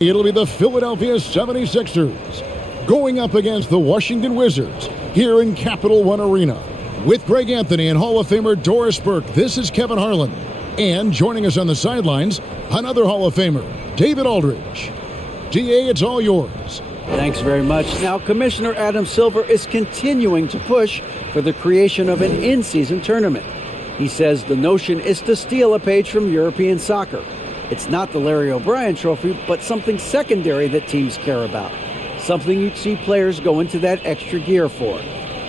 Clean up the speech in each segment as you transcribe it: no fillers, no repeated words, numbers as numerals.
It'll be the Philadelphia 76ers going up against the Washington Wizards here in Capital One Arena. With Greg Anthony and Hall of Famer Doris Burke, this is Kevin Harlan. And joining us on the sidelines, another Hall of Famer, David Aldridge. DA, it's all yours. Thanks very much. Now, Commissioner Adam Silver is continuing to push for the creation of an in-season tournament. He says the notion is to steal a page from European soccer. It's not the Larry O'Brien Trophy, but something secondary that teams care about. Something you'd see players go into that extra gear for.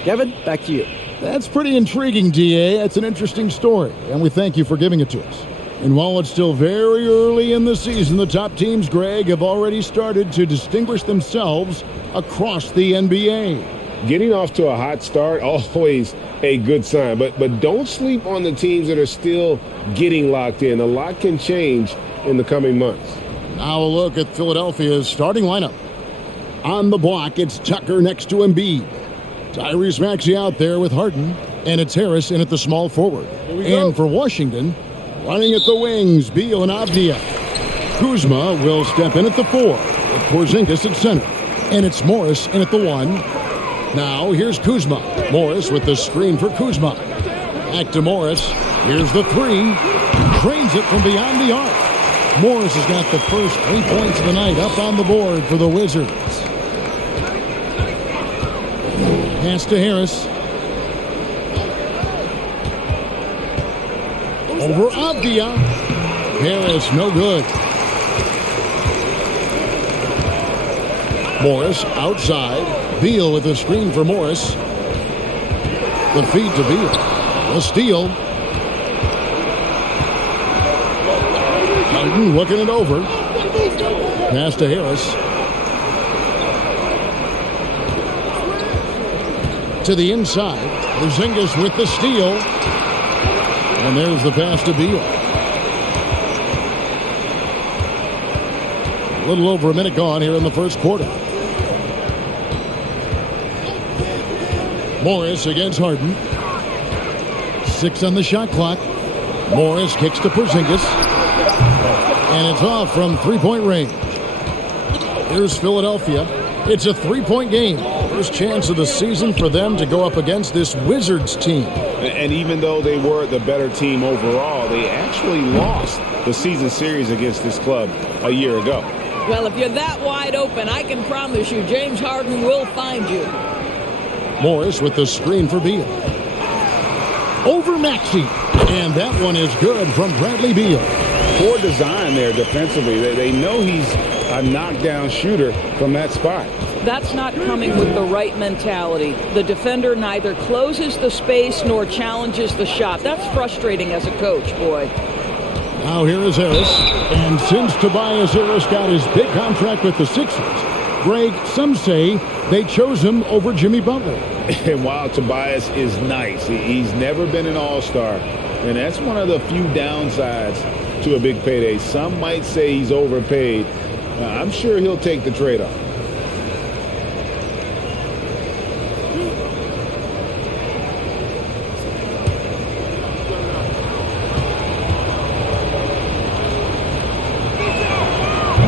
Kevin, back to you. That's pretty intriguing, DA. It's an interesting story, and we thank you for giving it to us. And while it's still very early in the season, the top teams, Greg, have already started to distinguish themselves across the NBA. Getting off to a hot start, always a good sign. But don't sleep on the teams that are still getting locked in. A lot can change in the coming months. Now a look at Philadelphia's starting lineup. On the block, it's Tucker next to Embiid. Tyrese Maxey out there with Harden, and it's Harris in at the small forward. And for Washington, running at the wings, Beal and Avdia. Kuzma will step in at the 4, with Porzingis at center. And it's Morris in at the 1. Now here's Kuzma. Morris with the screen for Kuzma. Back to Morris. Here's the 3. Drains it from beyond the arc. Morris has got the first 3 points of the night up on the board for the Wizards. Pass to Harris. Over Avdia. Harris, no good. Morris outside. Beal with the screen for Morris. The feed to Beal. The steal. Harden looking it over. Pass to Harris. To the inside. Porzingis with the steal. And there's the pass to Beal. A little over a minute gone here in the first quarter. Morris against Harden. 6 on the shot clock. Morris kicks to Porzingis. And it's off from three-point range. Here's Philadelphia. It's a three-point game. First chance of the season for them to go up against this Wizards team. And even though they were the better team overall, they actually lost the season series against this club a year ago. Well, if you're that wide open, I can promise you James Harden will find you. Morris with the screen for Beal. Over Maxey. And that one is good from Bradley Beal. Poor design there defensively. They know he's a knockdown shooter from that spot. That's not coming with the right mentality. The defender neither closes the space nor challenges the shot. That's frustrating as a coach, boy. Now here is Harris. And since Tobias Harris got his big contract with the Sixers, Greg, some say they chose him over Jimmy Butler. And while Tobias is nice, he's never been an all-star. And that's one of the few downsides to a big payday. Some might say he's overpaid. I'm sure he'll take the trade-off.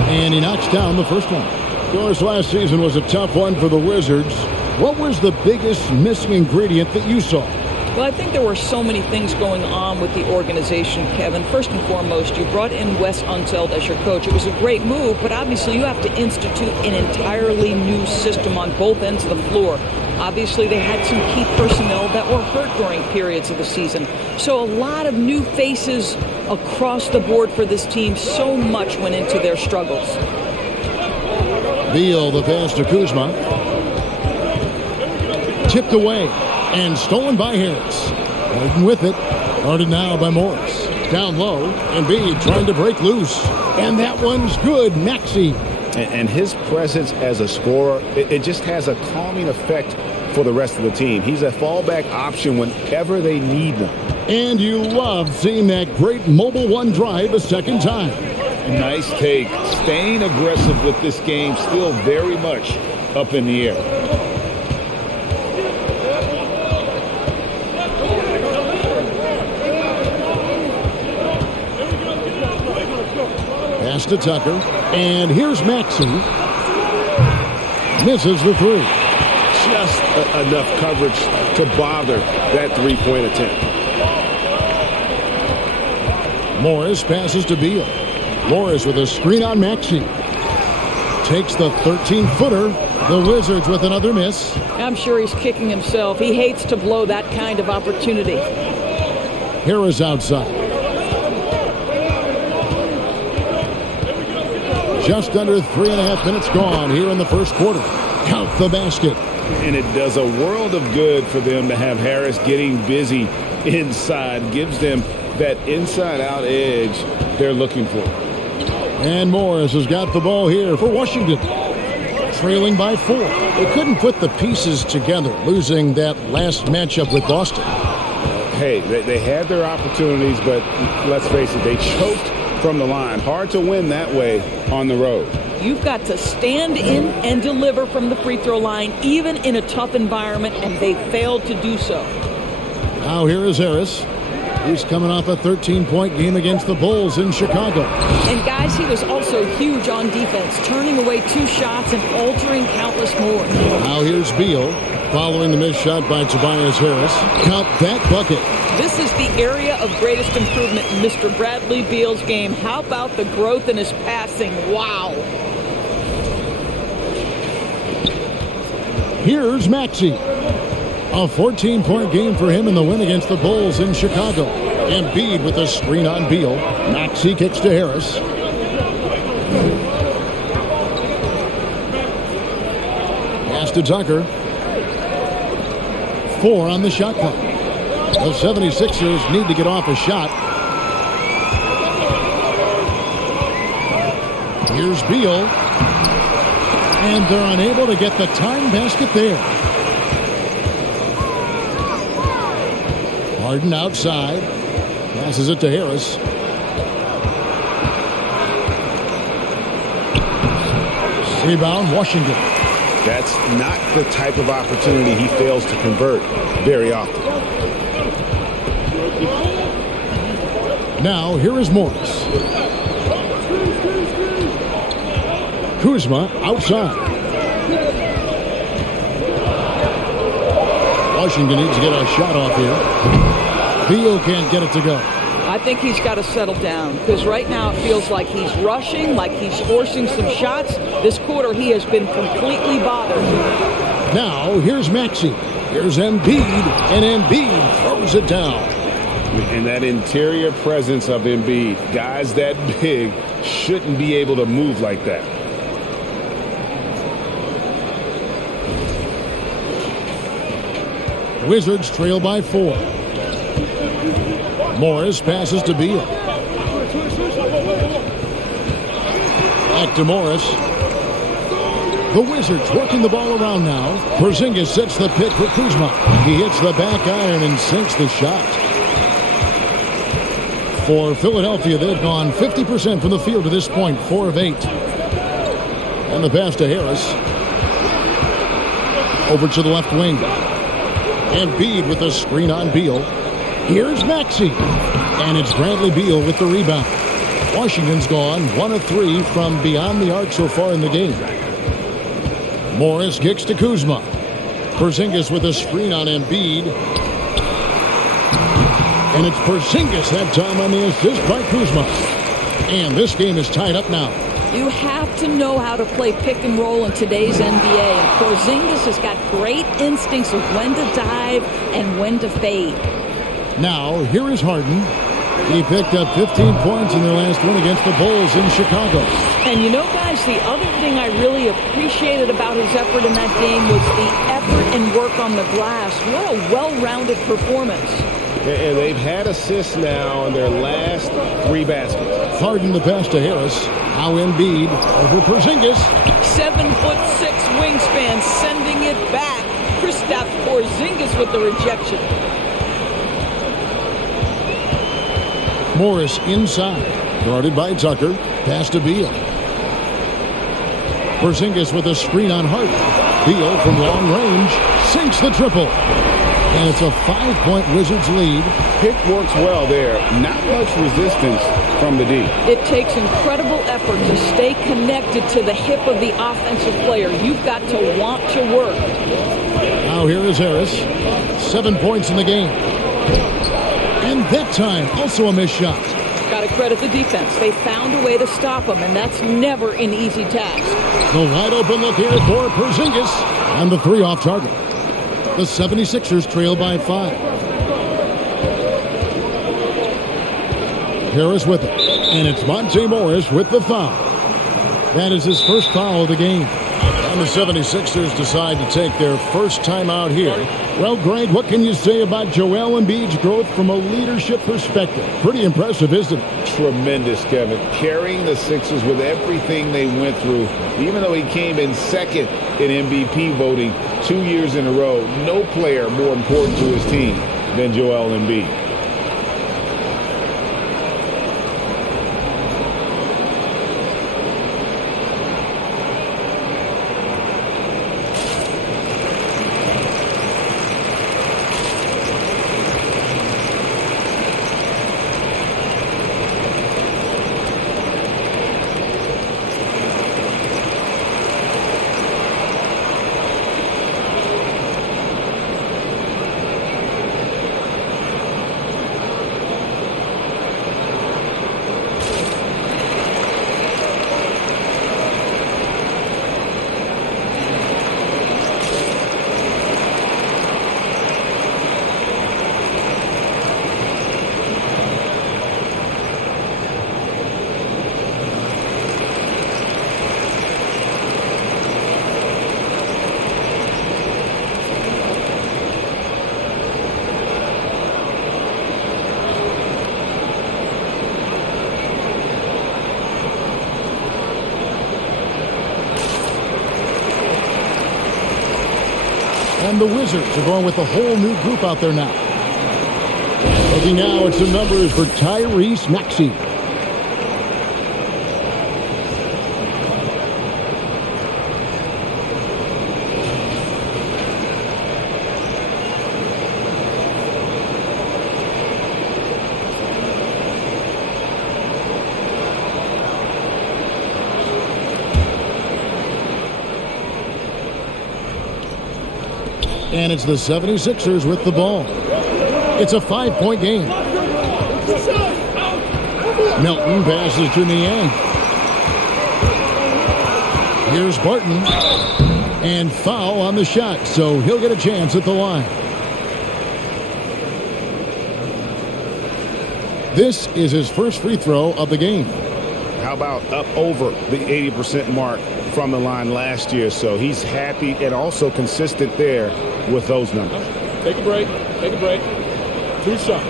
And he knocks down the first one. Of course, last season was a tough one for the Wizards. What was the biggest missing ingredient that you saw? Well, I think there were so many things going on with the organization, Kevin. First and foremost, you brought in Wes Unseld as your coach. It was a great move, but obviously you have to institute an entirely new system on both ends of the floor. Obviously, they had some key personnel that were hurt during periods of the season. So a lot of new faces across the board for this team. So much went into their struggles. Beal, the pass to Kuzma. Tipped away and stolen by Harris. Harden with it. Guarded now by Morris. Down low. Embiid trying to break loose. And that one's good. Maxey. And his presence as a scorer, it just has a calming effect for the rest of the team. He's a fallback option whenever they need one. And you love seeing that great mobile one drive a second time. Nice take. Staying aggressive with this game, still very much up in the air. Pass to Tucker. And here's Maxey. Misses the three. Just enough coverage to bother that three-point attempt. Morris passes to Beal. Morris with a screen on Maxey. Takes the 13-footer. The Wizards with another miss. I'm sure he's kicking himself. He hates to blow that kind of opportunity. Harris outside. Just under 3.5 minutes gone here in the first quarter. Count the basket. And it does a world of good for them to have Harris getting busy inside. Gives them that inside-out edge they're looking for. And Morris has got the ball here for Washington. Trailing by 4. They couldn't put the pieces together, losing that last matchup with Boston. Hey, they had their opportunities, but let's face it, they choked from the line. Hard to win that way on the road. You've got to stand in and deliver from the free throw line, even in a tough environment, and they failed to do so. Now here is Harris. He's coming off a 13-point game against the Bulls in Chicago. And guys, he was also huge on defense, turning away 2 shots and altering countless more. Now here's Beal, following the missed shot by Tobias Harris. Count that bucket. This is the area of greatest improvement in Mr. Bradley Beal's game. How about the growth in his passing? Wow. Here's Maxey. A 14-point game for him in the win against the Bulls in Chicago. Embiid with a screen on Beal. Maxey kicks to Harris. Pass to Tucker. 4 on the shot clock. The 76ers need to get off a shot. Here's Beal. And they're unable to get the time basket there. Harden outside. Passes it to Harris. Rebound, Washington. That's not the type of opportunity he fails to convert very often. Now, here is Morris. Kuzma outside. Washington needs to get a shot off here. Beal can't get it to go. I think he's got to settle down because right now it feels like he's rushing, like he's forcing some shots. This quarter he has been completely bothered. Now, here's Maxey. Here's Embiid, and Embiid throws it down. And that interior presence of Embiid, guys that big shouldn't be able to move like that. Wizards trail by 4. Morris passes to Beal. Back to Morris. The Wizards working the ball around now. Porzingis sets the pick for Kuzma. He hits the back iron and sinks the shot. For Philadelphia, they've gone 50% from the field to this point, 4 of 8. And the pass to Harris. Over to the left wing. Embiid with a screen on Beal. Here's Maxey. And it's Bradley Beal with the rebound. Washington's gone 1 of 3 from beyond the arc so far in the game. Morris kicks to Kuzma. Porzingis with a screen on Embiid. And it's Porzingis that time on the assist by Kuzma. And this game is tied up now. You have to know how to play pick and roll in today's NBA. And Porzingis has got great instincts of when to dive and when to fade. Now, here is Harden. He picked up 15 points in their last win against the Bulls in Chicago. And you know, guys, the other thing I really appreciated about his effort in that game was the effort and work on the glass. What a well-rounded performance. And they've had assists now in their last 3 baskets. Harden the pass to Harris. Now Embiid over Porzingis. 7'6" wingspan, sending it back. Kristaps Porzingis with the rejection. Morris inside. Guarded by Tucker. Pass to Beal. Porzingis with a screen on Harden. Beal from long range sinks the triple. And it's a 5-point Wizards lead. Pick works well there. Not much resistance from the D. It takes incredible effort to stay connected to the hip of the offensive player. You've got to want to work. Now here is Harris. 7 points in the game. And that time, also a missed shot. Got to credit the defense. They found a way to stop him, and that's never an easy task. The wide open look here for Porzingis. And the three off target. The 76ers trail by 5. Harris with it. And it's Monte Morris with the foul. That is his first foul of the game. And the 76ers decide to take their first time out here. Well, Greg, what can you say about Joel Embiid's growth from a leadership perspective? Pretty impressive, isn't it? Tremendous, Kevin. Carrying the Sixers with everything they went through. Even though he came in second in MVP voting 2 years in a row, no player more important to his team than Joel Embiid. And the Wizards are going with a whole new group out there now. Looking now at some numbers for Tyrese Maxey. And it's the 76ers with the ball. It's a 5-point game. Melton passes to Niang. Here's Barton. And foul on the shot, so he'll get a chance at the line. This is his first free throw of the game. How about up over the 80% mark from the line last year? So he's happy and also consistent there with those numbers. Take a break. Take a break. 2 shots.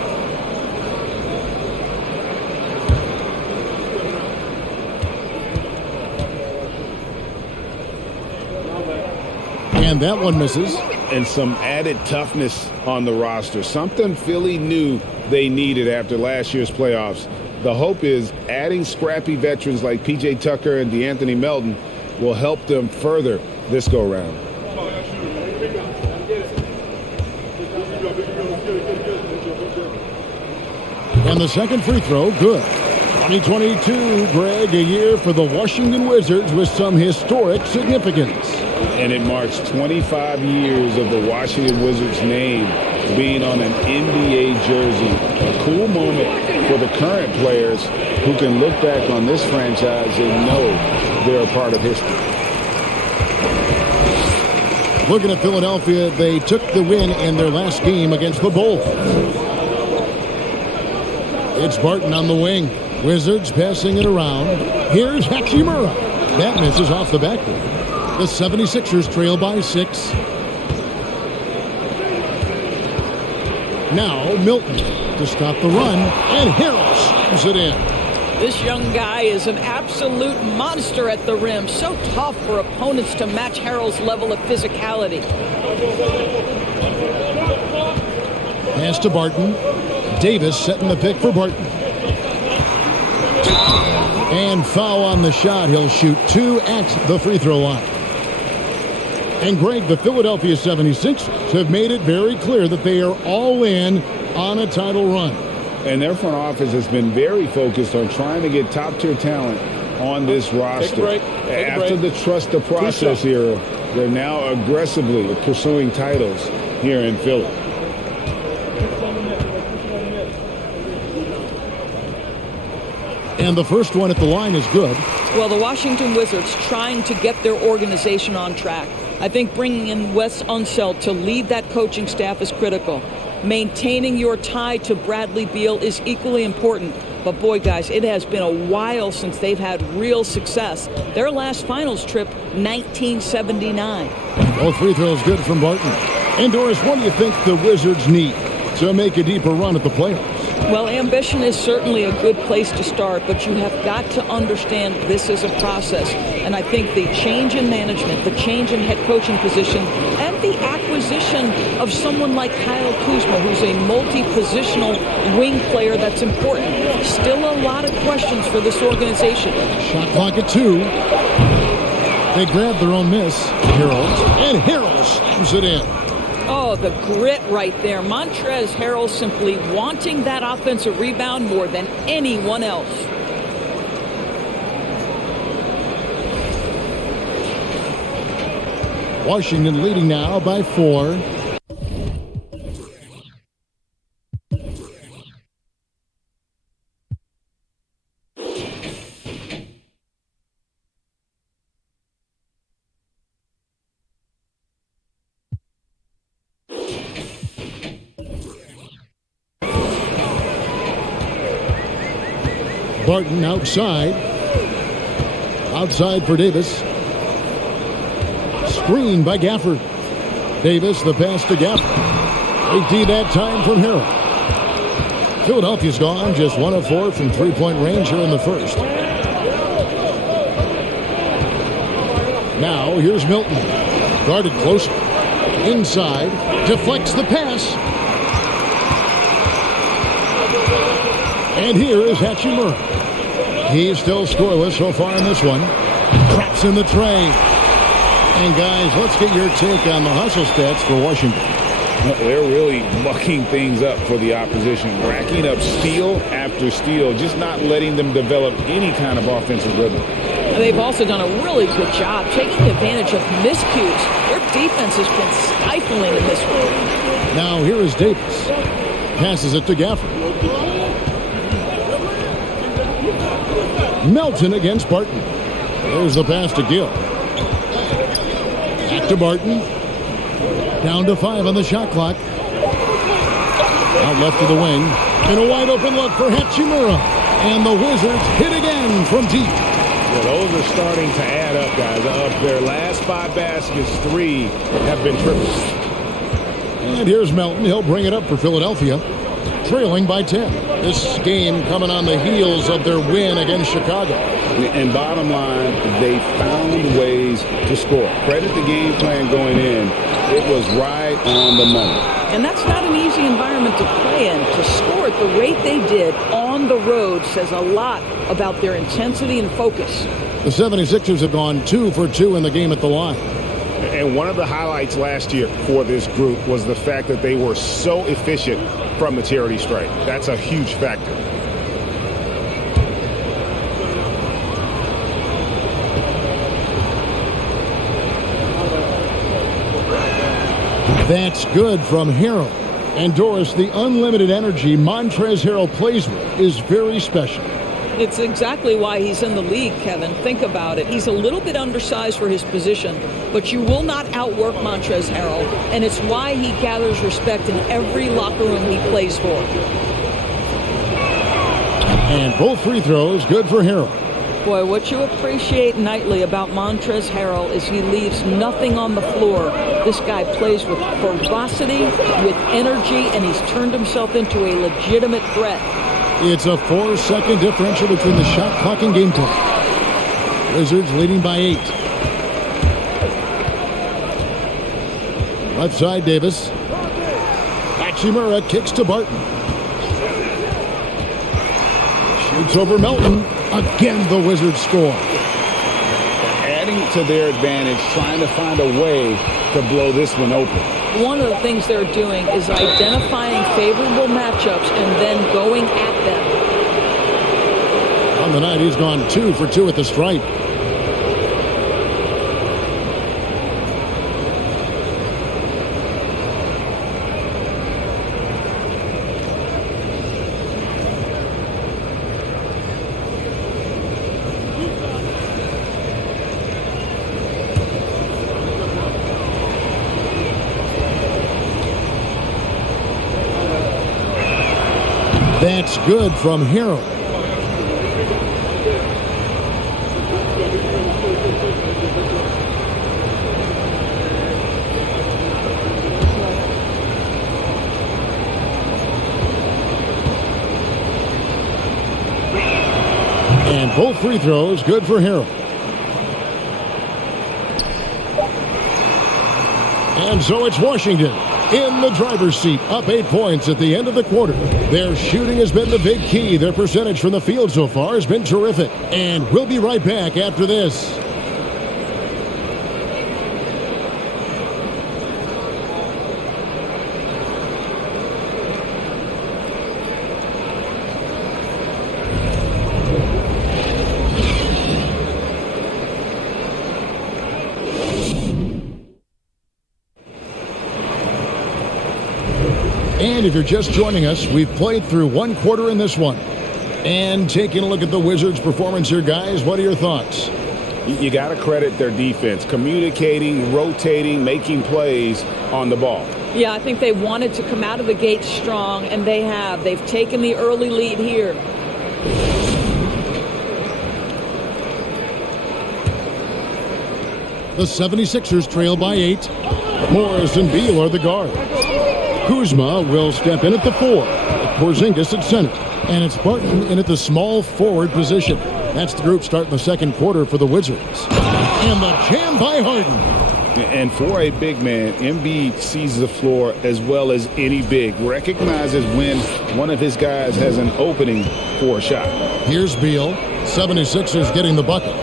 And that one misses. And some added toughness on the roster. Something Philly knew they needed after last year's playoffs. The hope is adding scrappy veterans like P.J. Tucker and DeAnthony Melton will help them further this go-round. And the second free throw, good. 2022, Greg, a year for the Washington Wizards with some historic significance. And it marks 25 years of the Washington Wizards name being on an NBA jersey. A cool moment for the current players who can look back on this franchise and know they're a part of history. Looking at Philadelphia, they took the win in their last game against the Bulls. It's Barton on the wing. Wizards passing it around. Here's Hachimura. That misses off the backboard. The 76ers trail by 6. Now Milton to stop the run, and Harris slams it in. This young guy is an absolute monster at the rim. So tough for opponents to match Harrell's level of physicality. Pass to Barton. Davis setting the pick for Barton. And foul on the shot. He'll shoot 2 at the free throw line. And Greg, the Philadelphia 76ers have made it very clear that they are all in on a title run. And their front office has been very focused on trying to get top-tier talent on this roster. Take a After break. the trust the process era, they're now aggressively pursuing titles here in Philly. And the first one at the line is good. Well, the Washington Wizards trying to get their organization on track. I think bringing in Wes Unseld to lead that coaching staff is critical. Maintaining your tie to Bradley Beal is equally important. But boy, guys, it has been a while since they've had real success. Their last finals trip, 1979. Both free throws good from Barton. And Doris, what do you think the Wizards need to make a deeper run at the playoffs? Well, ambition is certainly a good place to start, but you have got to understand this is a process. And I think the change in management, the change in head coaching position, and the acquisition of someone like Kyle Kuzma, who's a multi-positional wing player that's important. Still a lot of questions for this organization. Shot clock at 2. They grab their own miss. Harrell. And Harrell slams it in. Oh, the grit right there. Montrezl Harrell simply wanting that offensive rebound more than anyone else. Washington leading now by 4. Barton outside. Outside for Davis. Screen by Gafford. Davis, the pass to Gafford. 18 that time from Harrell. Philadelphia's gone just 1 of 4 from three-point range here in the first. Now here's Milton. Guarded closer. Inside. Deflects the pass. And here is Hachimura. He's still scoreless so far in this one. Traps in the tray. And guys, let's get your take on the hustle stats for Washington. They're really mucking things up for the opposition, racking up steal after steal, just not letting them develop any kind of offensive rhythm. They've also done a really good job taking advantage of miscues. Their defense has been stifling in this one. Now here is Davis. Passes it to Gafford. Melton against Barton. There's the pass to Gill. Back to Barton. Down to 5 on the shot clock. Out left to the wing. And a wide open look for Hachimura. And the Wizards hit again from deep. Yeah, those are starting to add up, guys. Of their last 5 baskets, 3 have been triples. And here's Melton. He'll bring it up for Philadelphia. Trailing by 10. This game coming on the heels of their win against Chicago. And bottom line, they found ways to score. Credit the game plan going in. It was right on the money. And that's not an easy environment to play in. To score at the rate they did on the road says a lot about their intensity and focus. The 76ers have gone 2 for 2 in the game at the line. And one of the highlights last year for this group was the fact that they were so efficient from the charity stripe. That's a huge factor. That's good from Harrell. And Doris, the unlimited energy Montrezl Harrell plays with is very special. It's exactly why he's in the league, Kevin. Think about it. He's a little bit undersized for his position, but you will not outwork Montrezl Harrell, and it's why he gathers respect in every locker room he plays for. And both free throws good for Harrell. Boy, what you appreciate nightly about Montrezl Harrell is he leaves nothing on the floor. This guy plays with ferocity, with energy, and he's turned himself into a legitimate threat. It's a 4-second differential between the shot clock and game time. Wizards leading by 8. Left side, Davis. Hachimura kicks to Barton. Shoots over Melton. Again, the Wizards score. Adding to their advantage, trying to find a way to blow this one open. one of the things they're doing is identifying favorable matchups and then going at them. On the night, he's gone 2 for 2 at the stripe. That's good from Harrell. And both free throws good for Harrell. And so it's Washington in the driver's seat, up 8 points at the end of the quarter. Their shooting has been the big key. Their percentage from the field so far has been terrific. And we'll be right back after this. And if you're just joining us, we've played through 1 quarter in this one. And taking a look at the Wizards' performance here, guys, what are your thoughts? You got to credit their defense, communicating, rotating, making plays on the ball. Yeah, I think they wanted to come out of the gate strong, and they have. They've taken the early lead here. The 76ers trail by 8. Morris and Beal are the guards. Kuzma will step in at the 4. Porzingis at center. And it's Barton in at the small forward position. That's the group starting the second quarter for the Wizards. And the jam by Harden. And for a big man, Embiid sees the floor as well as any big. Recognizes when one of his guys has an opening for a shot. Here's Beal. 76ers getting the bucket.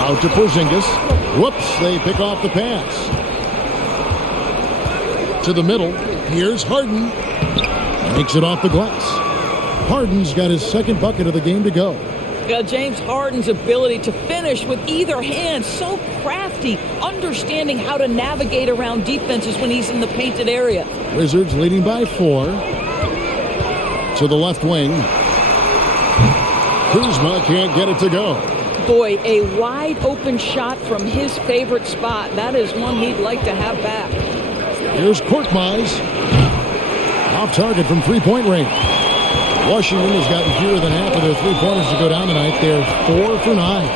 Out to Porzingis. Whoops, they pick off the pass. To the middle. Here's Harden. Makes it off the glass. Harden's got his second bucket of the game to go. Yeah, James Harden's ability to finish with either hand, so crafty, understanding how to navigate around defenses when he's in the painted area. Wizards leading by 4. To the left wing. Kuzma can't get it to go. Boy, a wide open shot from his favorite spot. That is one he'd like to have back. Here's Korkmaz. Off target from three-point range. Washington has gotten fewer than half of their three-pointers to go down tonight. They're 4 for 9.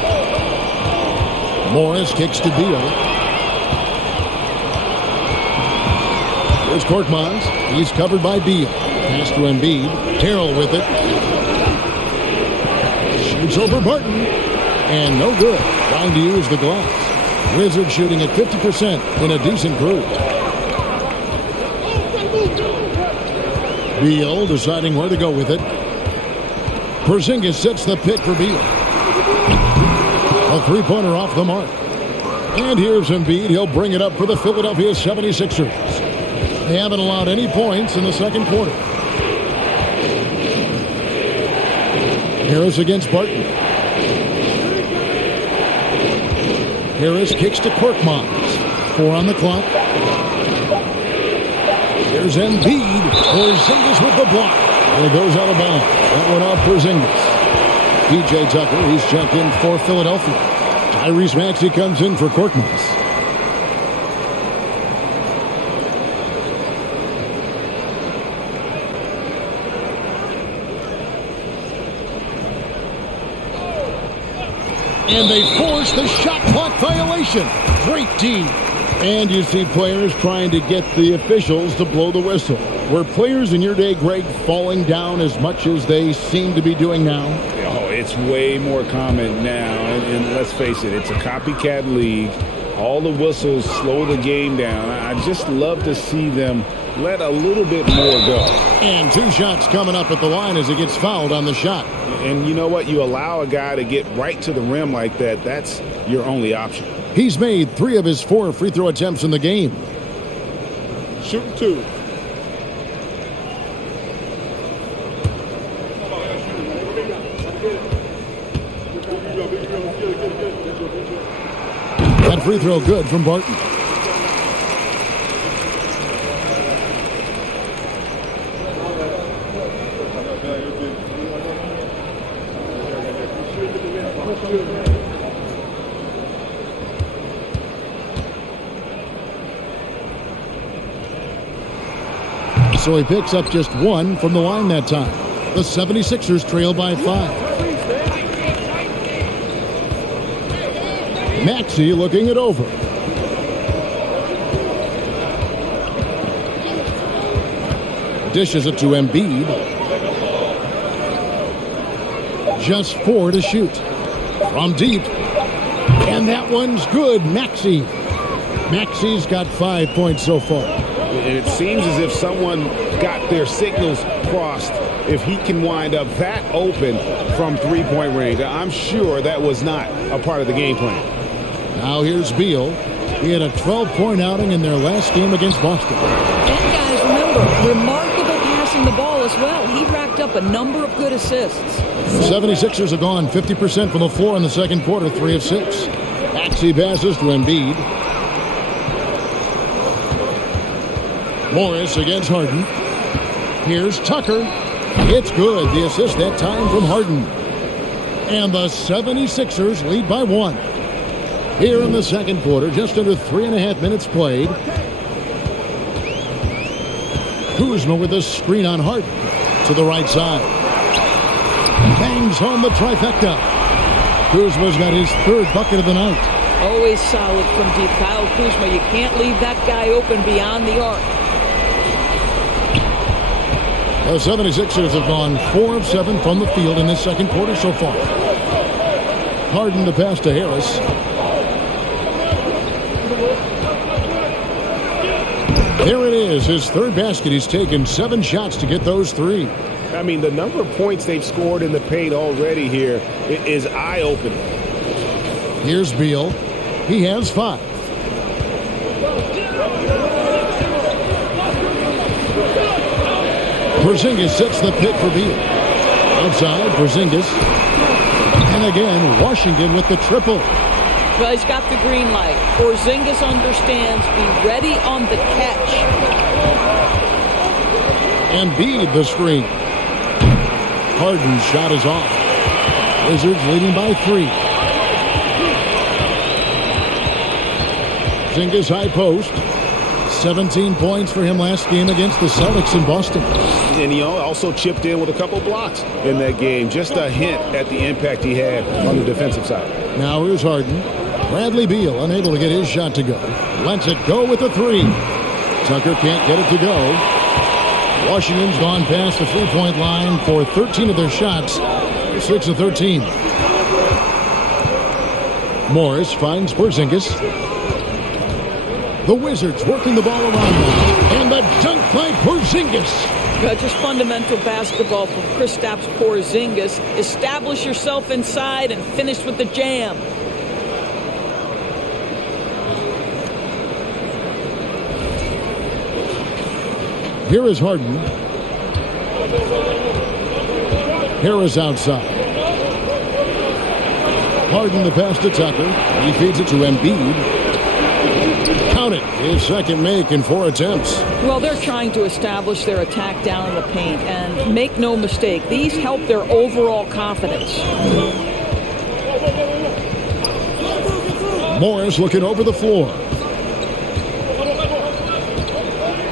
Morris kicks to Beal. Here's Korkmaz. He's covered by Beal. Pass to Embiid. Harrell with it. Shoots over Barton. And no good. Trying to use the glass. Wizards shooting at 50% in a decent group. Beal deciding where to go with it. Porzingis sets the pick for Beal. A three-pointer off the mark. And here's Embiid. He'll bring it up for the Philadelphia 76ers. They haven't allowed any points in the second quarter. Harris against Barton. Harris kicks to Korkmaz. 4 on the clock. There's Embiid. Porzingis with the block. And it goes out of bounds. That one off Porzingis. PJ Tucker, he's checked in for Philadelphia. Tyrese Maxey comes in for Korkmaz. And they force the shot clock violation. Great D. And you see players trying to get the officials to blow the whistle. Were players in your day, Greg, falling down as much as they seem to be doing now? Oh, it's way more common now. And let's face it, it's a copycat league. All the whistles slow the game down. I just love to see them let a little bit more go. And 2 shots coming up at the line as he gets fouled on the shot. And you know what? You allow a guy to get right to the rim like that, that's your only option. He's made 3 of his 4 free throw attempts in the game. Shooting 2. That free throw good from Barton. So he picks up just 1 from the line that time. The 76ers trail by 5. Maxey looking it over. Dishes it to Embiid. Just 4 to shoot. From deep. And that one's good. Maxey's got 5 points so far. And it seems as if someone got their signals crossed. If he can wind up that open from three-point range, I'm sure that was not a part of the game plan. Now here's Beal. He had a 12-point outing in their last game against Boston. And guys, remember, remarkable passing the ball as well. He racked up a number of good assists. The 76ers have gone 50% from the floor in the second quarter, 3 of 6. Maxey passes to Embiid. Morris against Harden. Here's Tucker. It's good. The assist that time from Harden. And the 76ers lead by 1. Here in the second quarter, just under 3.5 minutes played. Kuzma with a screen on Harden to the right side. Bangs home the trifecta. Kuzma's got his 3rd bucket of the night. Always solid from deep. Kyle Kuzma, you can't leave that guy open beyond the arc. The 76ers have gone 4 of 7 from the field in this second quarter so far. Harden the pass to Harris. There it is, his 3rd basket. He's taken 7 shots to get those 3. I mean, the number of points they've scored in the paint already here is eye-opening. Here's Beal. He has 5. Porzingis sets the pick for Beal. Outside, Porzingis. And again, Washington with the triple. Well, he's got the green light. Porzingis understands. Be ready on the catch. Embiid the screen. Harden's shot is off. Wizards leading by 3. Porzingis high post. 17 points for him last game against the Celtics in Boston. And he also chipped in with a couple blocks in that game. Just a hint at the impact he had on the defensive side. Now here's Harden. Bradley Beal unable to get his shot to go. Lets it go with a 3. Tucker can't get it to go. Washington's gone past the 3-point line for 13 of their shots. 6 of 13. Morris finds Porzingis. The Wizards working the ball around now. And the dunk by Porzingis. Just fundamental basketball from Kristaps Porzingis. Establish yourself inside and finish with the jam. Here is Harden. Harris outside. Harden the pass to Tucker. He feeds it to Embiid. Count it. His 2nd make in 4 attempts. Well, they're trying to establish their attack down in the paint. And make no mistake, these help their overall confidence. Morris looking over the floor.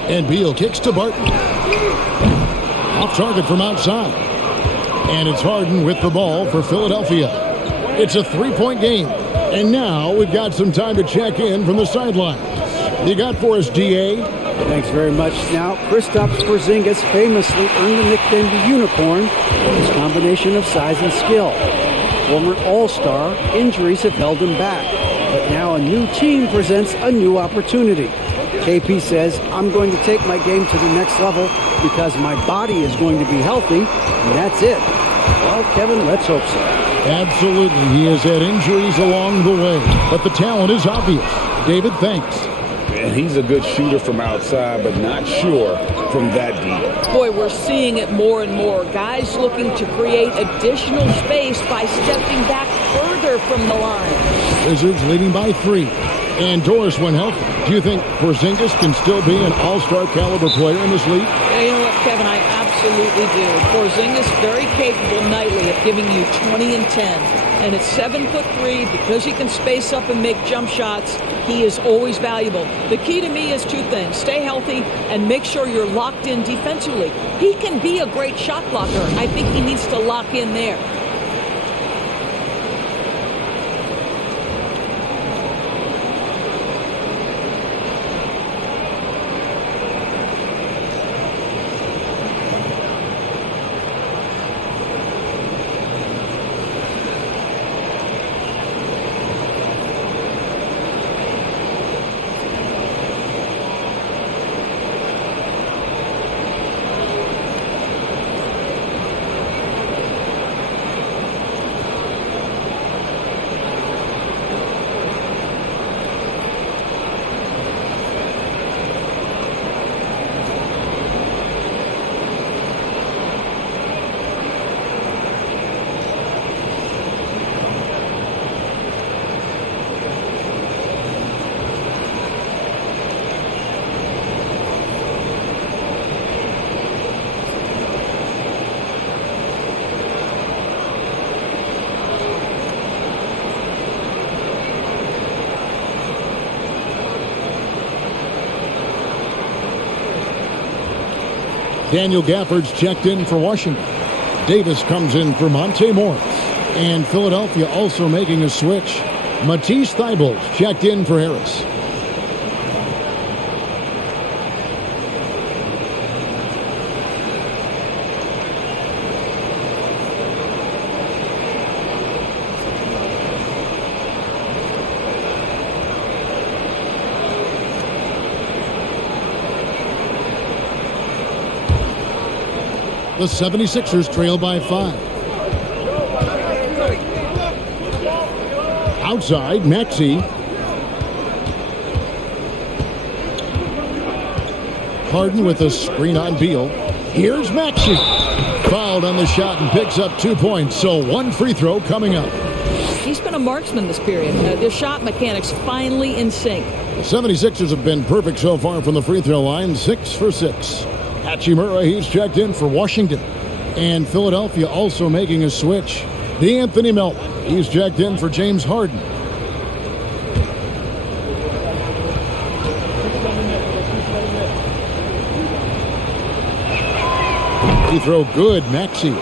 And Beal kicks to Barton. Off target from outside. And it's Harden with the ball for Philadelphia. It's a 3-point game. And now we've got some time to check in from the sidelines. You got for us, D.A.? Thanks very much. Now, Kristaps Porzingis famously earned the nickname the Unicorn for his combination of size and skill. Former All-Star, injuries have held him back. But now a new team presents a new opportunity. KP says, I'm going to take my game to the next level because my body is going to be healthy, and that's it. Well, Kevin, let's hope so. Absolutely. He has had injuries along the way, but the talent is obvious. David, thanks. And he's a good shooter from outside, but not sure from that deep. Boy, we're seeing it more and more. Guys looking to create additional space by stepping back further from the line. Wizards leading by 3. And Doris, when healthy, do you think Porzingis can still be an all-star caliber player in this league? Yeah, you know what, Kevin, I absolutely do. Porzingis very capable nightly of giving you 20 and 10. And at 7'3", because he can space up and make jump shots, he is always valuable. The key to me is 2 things. Stay healthy and make sure you're locked in defensively. He can be a great shot blocker. I think he needs to lock in there. Daniel Gafford's checked in for Washington. Davis comes in for Monte Morris. And Philadelphia also making a switch. Matisse Thybulle checked in for Harris. The 76ers trail by 5. Outside, Maxey. Harden with a screen on Beal. Here's Maxey. Fouled on the shot and picks up 2 points. So 1 free throw coming up. He's been a marksman this period. Their shot mechanics finally in sync. The 76ers have been perfect so far from the free throw line. 6 for 6. Hachimura, he's checked in for Washington. And Philadelphia also making a switch. DeAnthony Melton, he's checked in for James Harden. Free throw good, Maxey.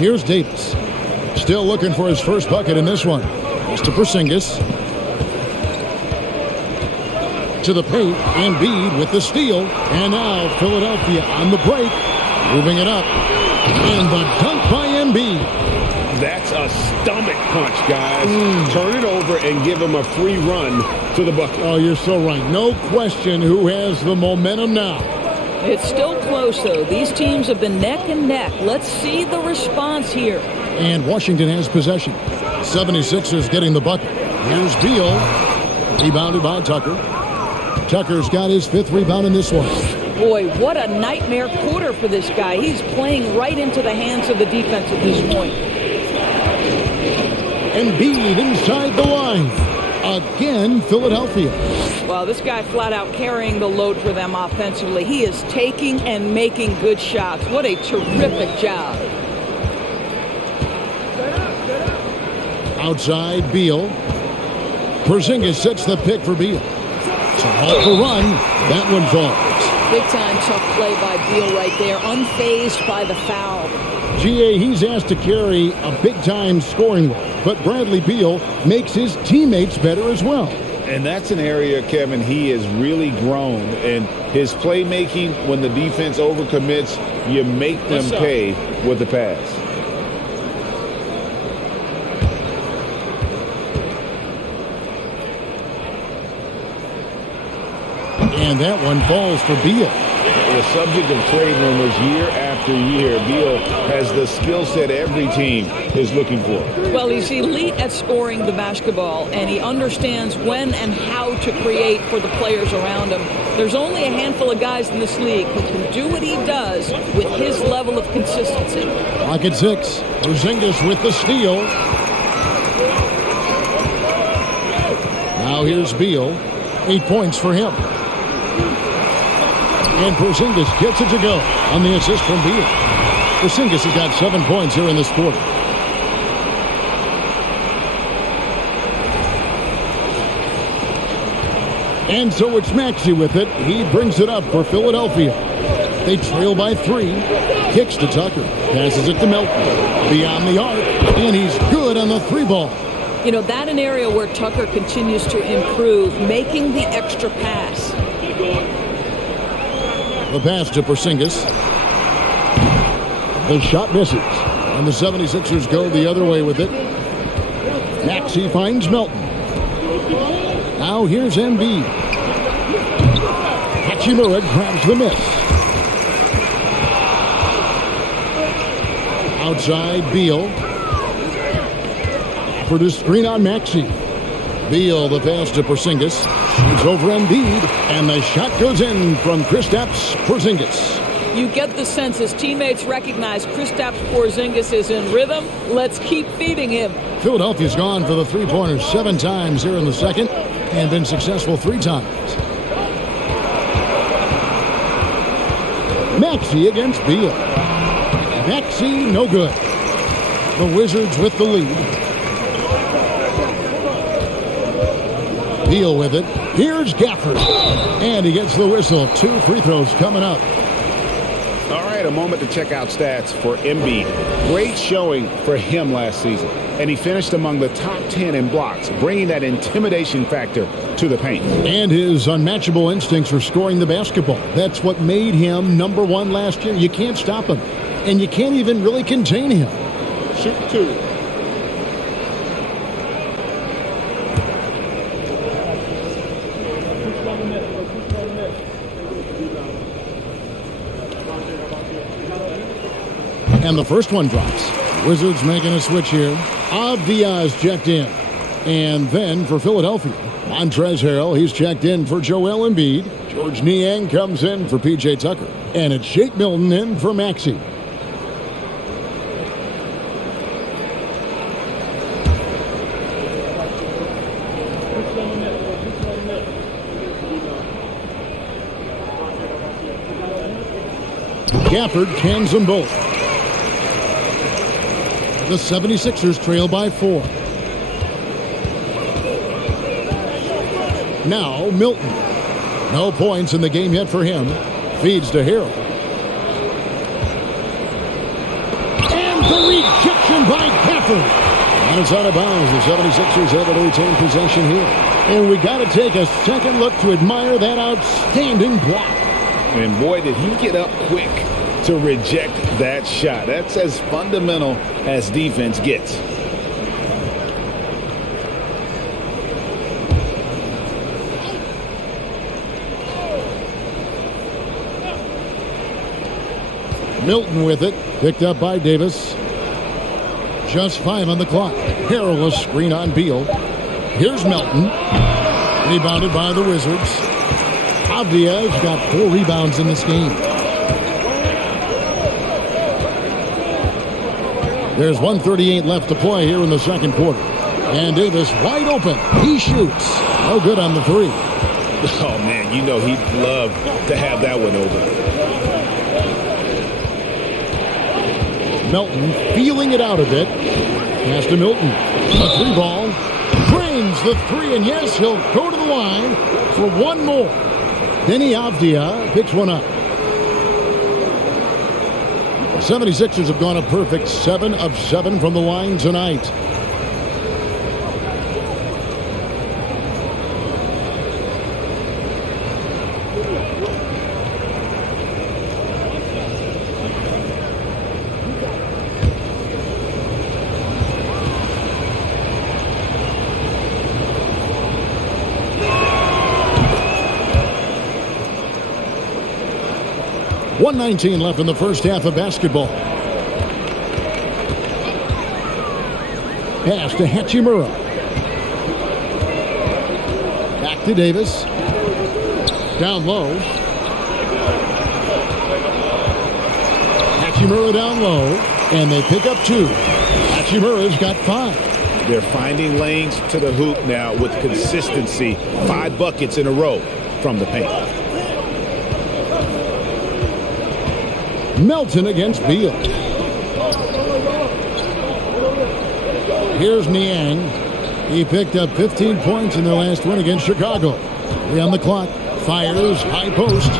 Here's Davis. Still looking for his first bucket in this one. It's to Porzingis. To the paint, Embiid with the steal, and now Philadelphia on the break, moving it up, and the dunk by Embiid. That's a stomach punch, guys. Turn it over and give him a free run to the bucket. Oh, you're so right. No question who has the momentum now. It's still close, though. These teams have been neck and neck. Let's see the response here. And Washington has possession. 76ers getting the bucket. Here's Beal, rebounded by Tucker. Tucker's got his 5th rebound in this one. Boy, what a nightmare quarter for this guy. He's playing right into the hands of the defense at this point. Embiid inside the line. Again, Philadelphia. Well, this guy flat out carrying the load for them offensively. He is taking and making good shots. What a terrific job. Outside, Beal. Porzingis sets the pick for Beal. So off the run, that one falls. Big time tough play by Beal right there, unfazed by the foul. GA, he's asked to carry a big-time scoring role, but Bradley Beal makes his teammates better as well. And that's an area, Kevin, he has really grown. And his playmaking, when the defense overcommits, you make them pay with the pass. And that one falls for Beal. The subject of trade rumors year after year. Beal has the skill set every team is looking for. Well, he's elite at scoring the basketball, and he understands when and how to create for the players around him. There's only a handful of guys in this league who can do what he does with his level of consistency. Clock at 6. Porzingis with the steal. Now here's Beal. 8 points for him. And Porzingis gets it to go on the assist from Beal. Porzingis has got 7 points here in this quarter. And so it's Maxey with it. He brings it up for Philadelphia. They trail by 3. Kicks to Tucker. Passes it to Melton. Beyond the arc. And he's good on the 3 ball. You know, that an area where Tucker continues to improve, making the extra pass. The pass to Porzingis. The shot misses. And the 76ers go the other way with it. Maxey finds Melton. Now here's Embiid. Hachimura grabs the miss. Outside, Beal. For the screen on Maxey. Beal, the pass to Porzingis. Shoots over Embiid. And the shot goes in from Kristaps Porzingis. You get the sense his teammates recognize Kristaps Porzingis is in rhythm. Let's keep feeding him. Philadelphia's gone for the three-pointers 7 times here in the second and been successful 3 times. Maxey against Beal. Maxey, no good. The Wizards with the lead. Beal with it. Here's Gafford. And he gets the whistle. 2 free throws coming up. All right, a moment to check out stats for Embiid. Great showing for him last season. And he finished among the top 10 in blocks, bringing that intimidation factor to the paint. And his unmatchable instincts for scoring the basketball. That's what made him number 1 last year. You can't stop him. And you can't even really contain him. Shoot 2. And the first one drops. Wizards making a switch here. Avdia's checked in. And then for Philadelphia, Montrezl Harrell, he's checked in for Joel Embiid. George Niang comes in for P.J. Tucker. And it's Shake Milton in for Maxey. Gafford cans them both. The 76ers trail by 4. Now Milton. No points in the game yet for him. Feeds to Harrell. And the rejection by Gafford. And it's out of bounds. The 76ers able to retain possession here. And we got to take a second look to admire that outstanding block. And boy, did he get up quick to reject that shot. That's as fundamental as defense gets. Milton with it. Picked up by Davis. Just 5 on the clock. Harrell a screen on Beal. Here's Melton. Rebounded by the Wizards. Avdia's got 4 rebounds in this game. There's 1:38 left to play here in the second quarter. And Davis wide open. He shoots. No good on the 3. Oh, man, you know he'd love to have that one open. Melton feeling it out a bit. Pass to Milton. A 3 ball. Drains the 3, and yes, he'll go to the line for one more. Denny Avdia picks one up. The 76ers have gone a perfect 7 of 7 from the line tonight. 1:19 left in the first half of basketball. Pass to Hachimura. Back to Davis. Down low. Hachimura down low. And they pick up 2. Hachimura's got 5. They're finding lanes to the hoop now with consistency. 5 buckets in a row from the paint. Melton against Beal. Here's Niang. He picked up 15 points in their last win against Chicago. 3 on the clock. Fires, high post.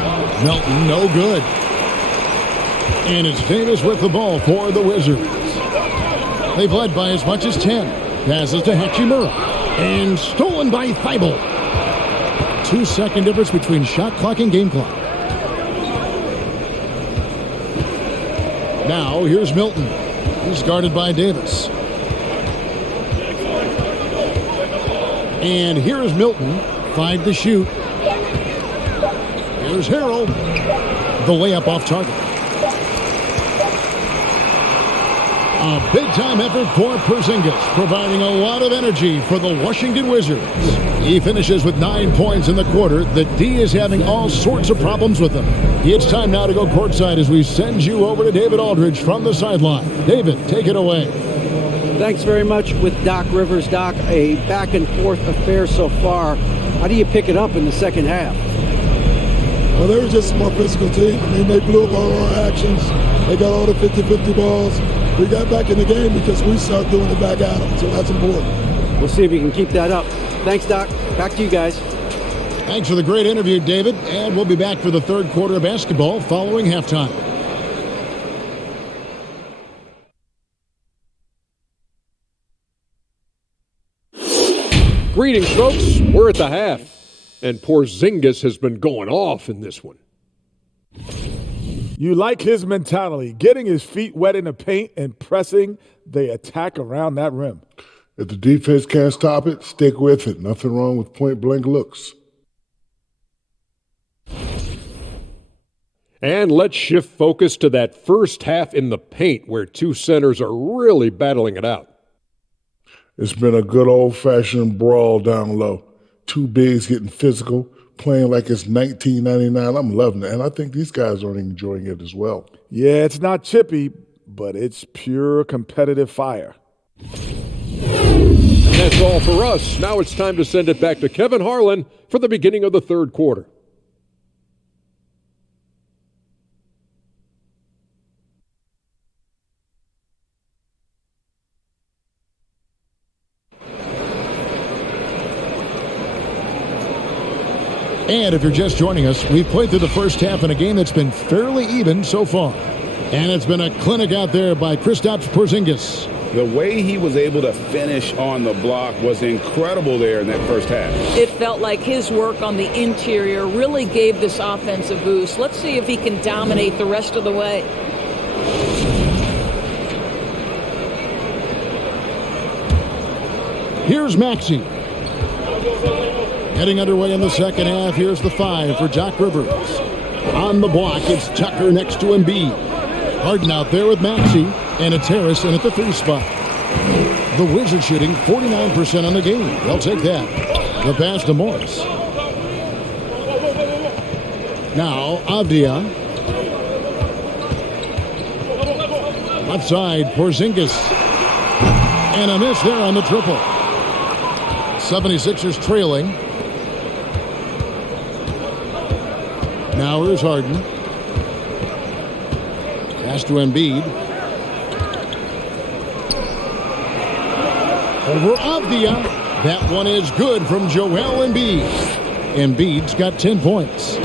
Melton, no good. And it's Davis with the ball for the Wizards. They've led by as much as 10. Passes to Hachimura. And stolen by Thibault. 2-second difference between shot clock and game clock. Now, here's Milton. He's guarded by Davis. And here's Milton. 5 to shoot. Here's Harrell. The layup off target. A big-time effort for Porzingis, providing a lot of energy for the Washington Wizards. He finishes with 9 points in the quarter. The D is having all sorts of problems with him. It's time now to go courtside as we send you over to David Aldridge from the sideline. David, take it away. Thanks very much with Doc Rivers. Doc, a back-and-forth affair so far. How do you pick it up in the second half? Well, they were just a more physical team. I mean, they blew up all our actions. They got all the 50-50 balls. We got back in the game because we started doing it back at them, so that's important. We'll see if you can keep that up. Thanks, Doc. Back to you guys. Thanks for the great interview, David. And we'll be back for the third quarter of basketball following halftime. Greetings, folks. We're at the half, and Porzingis has been going off in this one. You like his mentality, getting his feet wet in the paint and pressing the attack around that rim. If the defense can't stop it, stick with it. Nothing wrong with point-blank looks. And let's shift focus to that first half in the paint where 2 centers are really battling it out. It's been a good old-fashioned brawl down low. 2 bigs getting physical, playing like it's 1999. I'm loving it, and I think these guys are enjoying it as well. Yeah, it's not chippy, but it's pure competitive fire. And that's all for us. Now it's time to send it back to Kevin Harlan for the beginning of the third quarter. And if you're just joining us, we've played through the first half in a game that's been fairly even so far. And it's been a clinic out there by Kristaps Porzingis. The way he was able to finish on the block was incredible there in that first half. It felt like his work on the interior really gave this offense a boost. Let's see if he can dominate the rest of the way. Here's Maxey. Getting underway in the second half. Here's the 5 for Doc Rivers. On the block, it's Tucker next to Embiid. Harden out there with Maxey, and it's Harrison at the 3 spot. The Wizards shooting 49% on the game. They'll take that. The pass to Morris. Now, Avdia. Left side, Porzingis. And a miss there on the triple. 76ers trailing. Now here's Harden. Pass to Embiid. Over Avdia. That one is good from Joel Embiid. Embiid's got 10 points.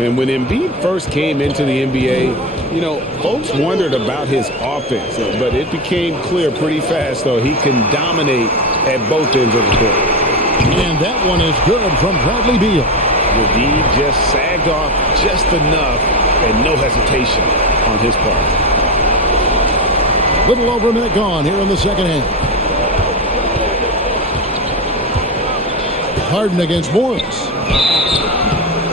And when Embiid first came into the NBA, you know, folks wondered about his offense, but it became clear pretty fast, though, he can dominate at both ends of the court. And that one is good from Bradley Beal. The D just sagged off just enough and no hesitation on his part. Little over a minute gone here in the second half. Harden against Morris.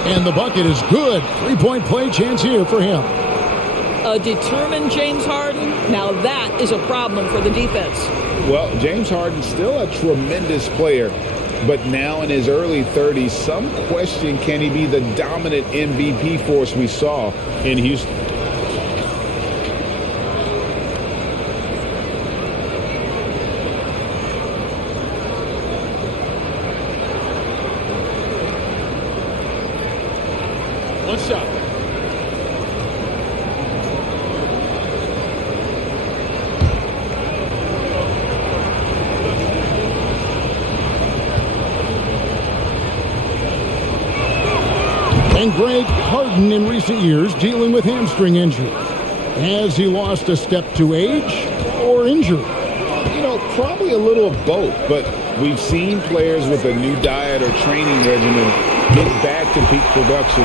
And the bucket is good. 3-point play chance here for him. A determined James Harden? Now that is a problem for the defense. Well, James Harden's still a tremendous player, but now in his early 30s, some question, can he be the dominant MVP force we saw in Houston? One shot. And Greg, Harden in recent years dealing with hamstring injury. Has he lost a step to age or injury? You know, probably a little of both, but we've seen players with a new diet or training regimen get back to peak production.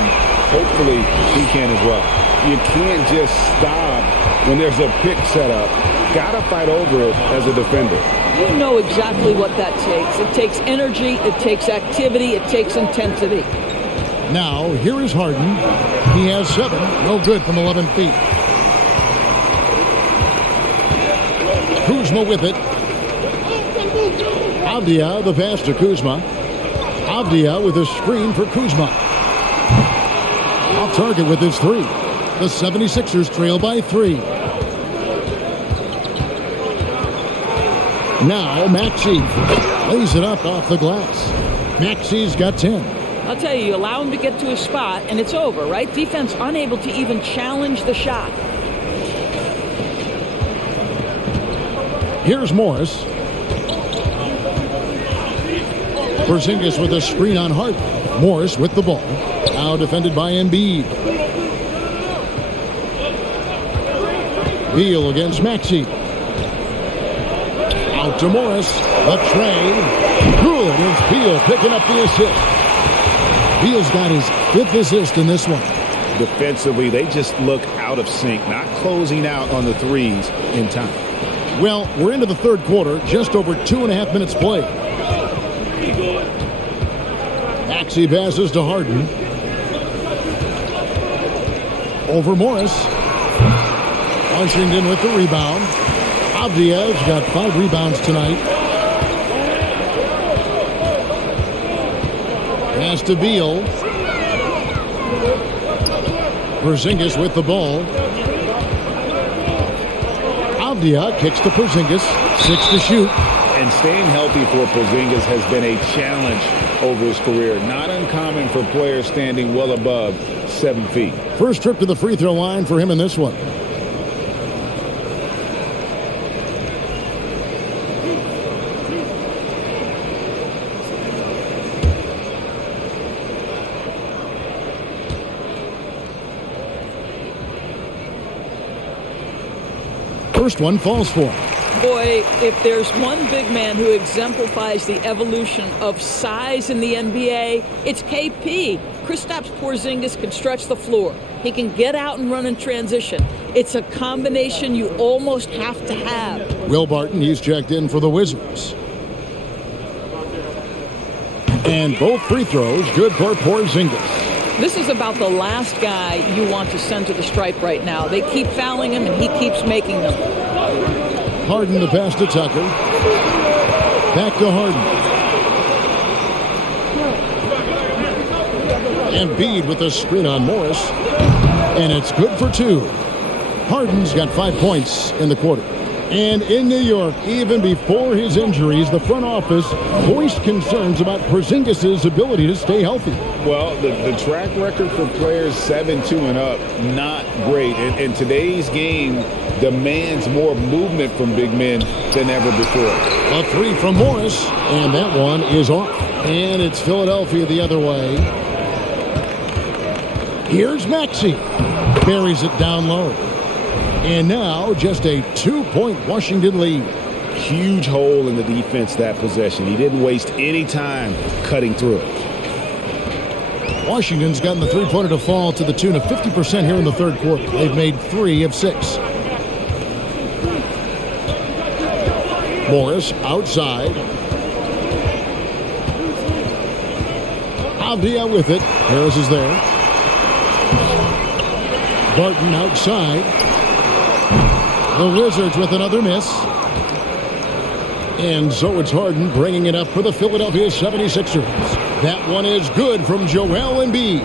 Hopefully, he can as well. You can't just stop when there's a pick set up. Got to fight over it as a defender. You know exactly what that takes. It takes energy, it takes activity, it takes intensity. Now, here is Harden. He has 7. No good from 11 feet. Kuzma with it. Avdia, the pass to Kuzma. Avdia with a screen for Kuzma. Off target with his 3. The 76ers trail by 3. Now, Maxey lays it up off the glass. Maxey's got 10. I'll tell you, you allow him to get to his spot, and it's over, right? Defense unable to even challenge the shot. Here's Morris. Porzingis with a screen on Harden. Morris with the ball. Now defended by Embiid. Beal against Maxey. Out to Morris. The tray. Good. It's Beal picking up the assist. Beal's got his 5th assist in this one. Defensively, they just look out of sync, not closing out on the threes in time. Well, we're into the third quarter, just over 2.5 minutes played. Maxey passes to Harden. Over Morris. Washington with the rebound. Avdia's got 5 rebounds tonight. Pass to Beal. Porzingis with the ball. Avdia kicks to Porzingis. 6 to shoot. And staying healthy for Porzingis has been a challenge over his career. Not uncommon for players standing well above 7 feet. First trip to the free throw line for him in this one. First one falls for him. Boy, if there's one big man who exemplifies the evolution of size in the NBA, it's KP. Kristaps Porzingis can stretch the floor. He can get out and run in transition. It's a combination you almost have to have. Will Barton, he's checked in for the Wizards. And both free throws good for Porzingis. This is about the last guy you want to send to the stripe right now. They keep fouling him, and he keeps making them. Harden the pass to Tucker. Back to Harden. Embiid with a screen on Morris. And it's good for 2. Harden's got 5 points in the quarter. And in New York, even before his injuries, the front office voiced concerns about Porzingis' ability to stay healthy. Well, the track record for players 7-2 and up, not great. And today's game demands more movement from big men than ever before. A 3 from Morris, and that one is off. And it's Philadelphia the other way. Here's Maxey. Buries it down low. And now just a 2-point Washington lead. Huge hole in the defense that possession. He didn't waste any time cutting through it. Washington's gotten the three-pointer to fall to the tune of 50% here in the third quarter. They've made 3 of 6. Morris outside. Avdia with it. Harris is there. Barton outside. The Wizards with another miss. And so it's Harden bringing it up for the Philadelphia 76ers. That one is good from Joel Embiid.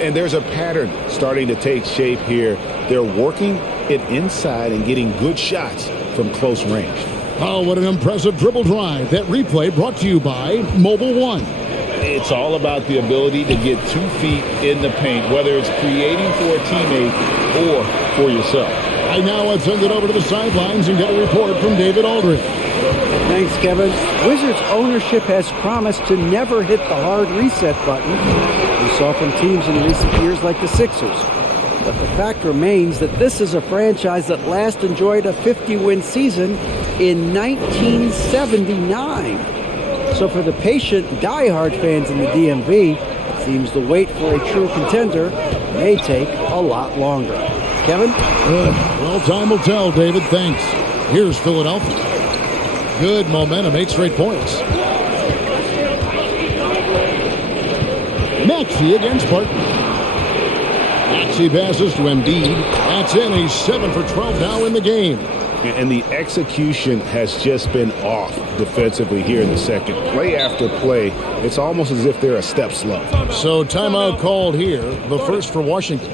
And there's a pattern starting to take shape here. They're working it inside and getting good shots from close range. Oh, what an impressive dribble drive. That replay brought to you by Mobile One. It's all about the ability to get 2 feet in the paint, whether it's creating for a teammate or for yourself. Right now, let's send it over to the sidelines and get a report from David Aldridge. Thanks, Kevin. Wizards ownership has promised to never hit the hard reset button we saw from teams in recent years like the Sixers. But the fact remains that this is a franchise that last enjoyed a 50-win season in 1979. So for the patient, diehard fans in the DMV, it seems the wait for a true contender may take a lot longer. Kevin? Good. Well, time will tell, David. Thanks. Here's Philadelphia. Good momentum, 8 straight points. Maxey against Barton. Maxey passes to Embiid. That's in. He's 7 for 12 now in the game. And the execution has just been off defensively here in the second. Play after play, it's almost as if they're a step slow. So timeout called here, the first for Washington.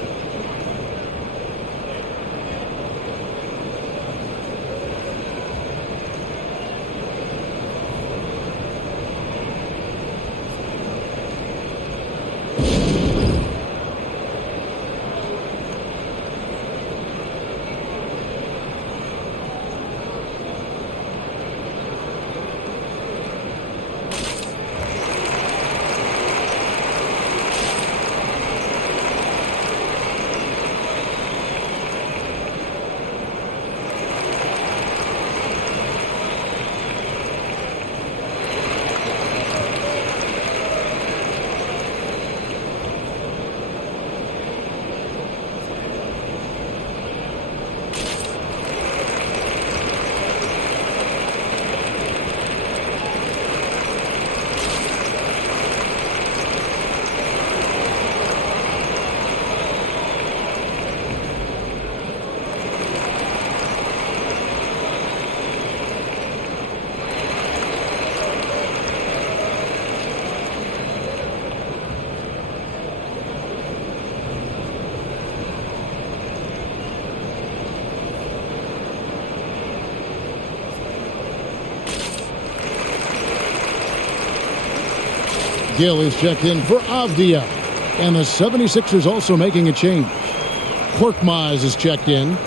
Gill is checked in for Avdia. And the 76ers also making a change. Korkmaz is checked in.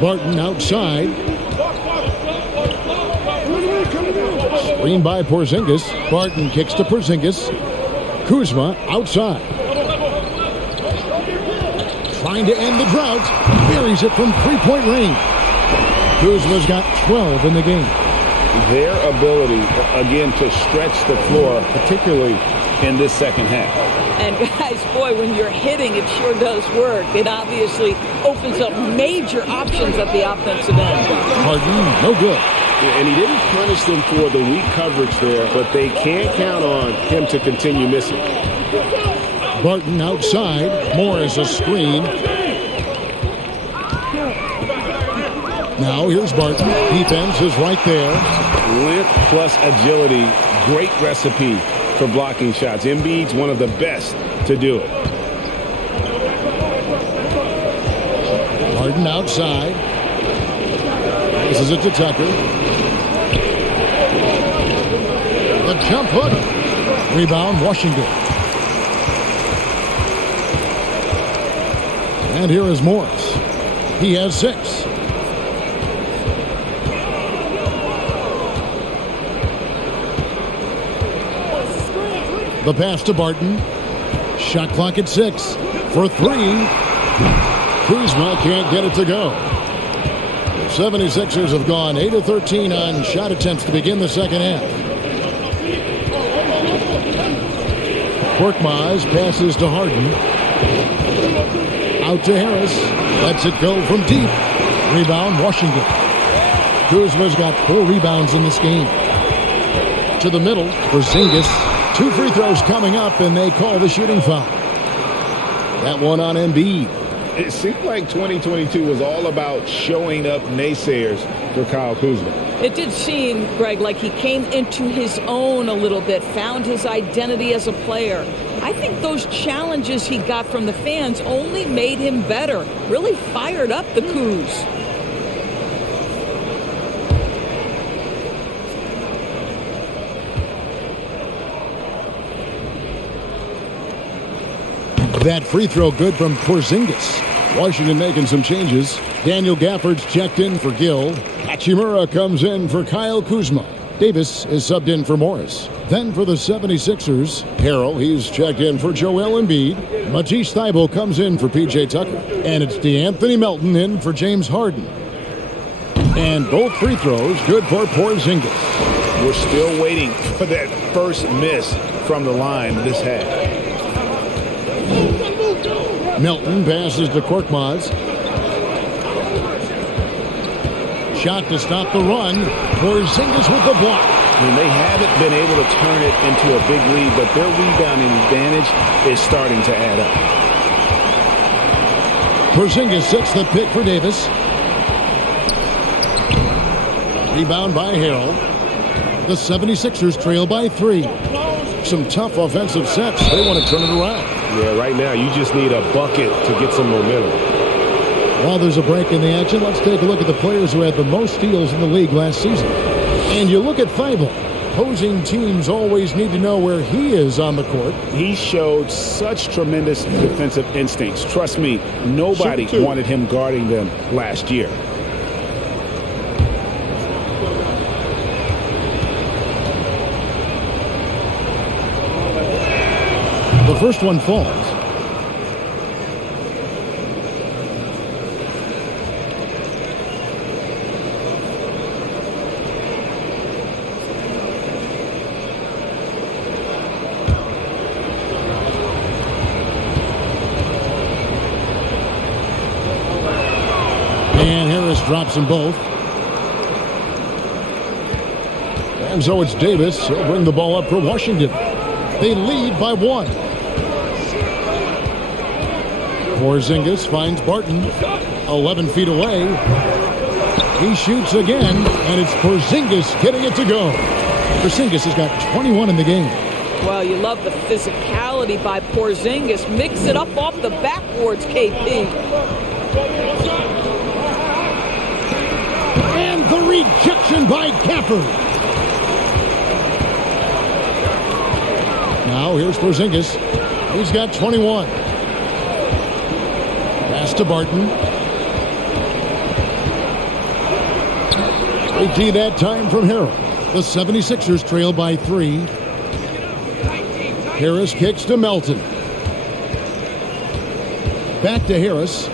Barton outside. Screen by Porzingis. Barton kicks to Porzingis. Kuzma outside. Trying to end the drought. Buries it from three-point range. Kuzma's got 12 in the game. Their ability, again, to stretch the floor, particularly in this second half. And guys, boy, when you're hitting, it sure does work. It obviously opens up major options at the offensive end. Harden, no good. And he didn't punish them for the weak coverage there, but they can't count on him to continue missing. Barton outside. Morris a screen. Now here's Barton. Defense is right there. Length plus agility, great recipe for blocking shots. Embiid's one of the best to do it. Harden outside. This is it to Tucker. The jump hook. Rebound, Washington. And here is Morris. He has 6. The pass to Barton. Shot clock at 6. For 3. Kuzma can't get it to go. The 76ers have gone 8 of 13 on shot attempts to begin the second half. Korkmaz passes to Harden. Out to Harris. Lets it go from deep. Rebound, Washington. Kuzma's got 4 rebounds in this game. To the middle for Porzingis. 2 free throws coming up, and they call the shooting foul. That one on Embiid. It seemed like 2022 was all about showing up naysayers for Kyle Kuzma. It did seem, Greg, like he came into his own a little bit, found his identity as a player. I think those challenges he got from the fans only made him better, really fired up the Kuz. That free throw good from Porzingis. Washington making some changes. Daniel Gafford's checked in for Gill. Hachimura comes in for Kyle Kuzma. Davis is subbed in for Morris. Then for the 76ers, Harrell, he's checked in for Joel Embiid. Matisse Thybulle comes in for P.J. Tucker. And it's DeAnthony Melton in for James Harden. And both free throws good for Porzingis. We're still waiting for that first miss from the line this half. Melton passes to Korkmaz. Shot to stop the run. Porzingis with the block. And they haven't been able to turn it into a big lead, but their rebounding advantage is starting to add up. Porzingis sets the pick for Davis. Rebound by Harrell. The 76ers trail by 3. Some tough offensive sets. They want to turn it around. Yeah, right now you just need a bucket to get some momentum. While there's a break in the action, let's take a look at the players who had the most steals in the league last season. And you look at Thybulle. Opposing teams always need to know where he is on the court. He showed such tremendous defensive instincts. Trust me, nobody wanted him guarding them last year. The first one falls. And Harris drops them both. And so it's Davis. He'll bring the ball up for Washington. They lead by 1. Porzingis finds Barton 11 feet away. He shoots again, and it's Porzingis getting it to go. Porzingis has got 21 in the game. Well, you love the physicality by Porzingis. Mix it up off the backboards, KP. And the rejection by Gafford. Now here's Porzingis. He's got 21. Pass to Barton. 3 that time from Harrell. The 76ers trail by 3. Harris kicks to Melton. Back to Harris.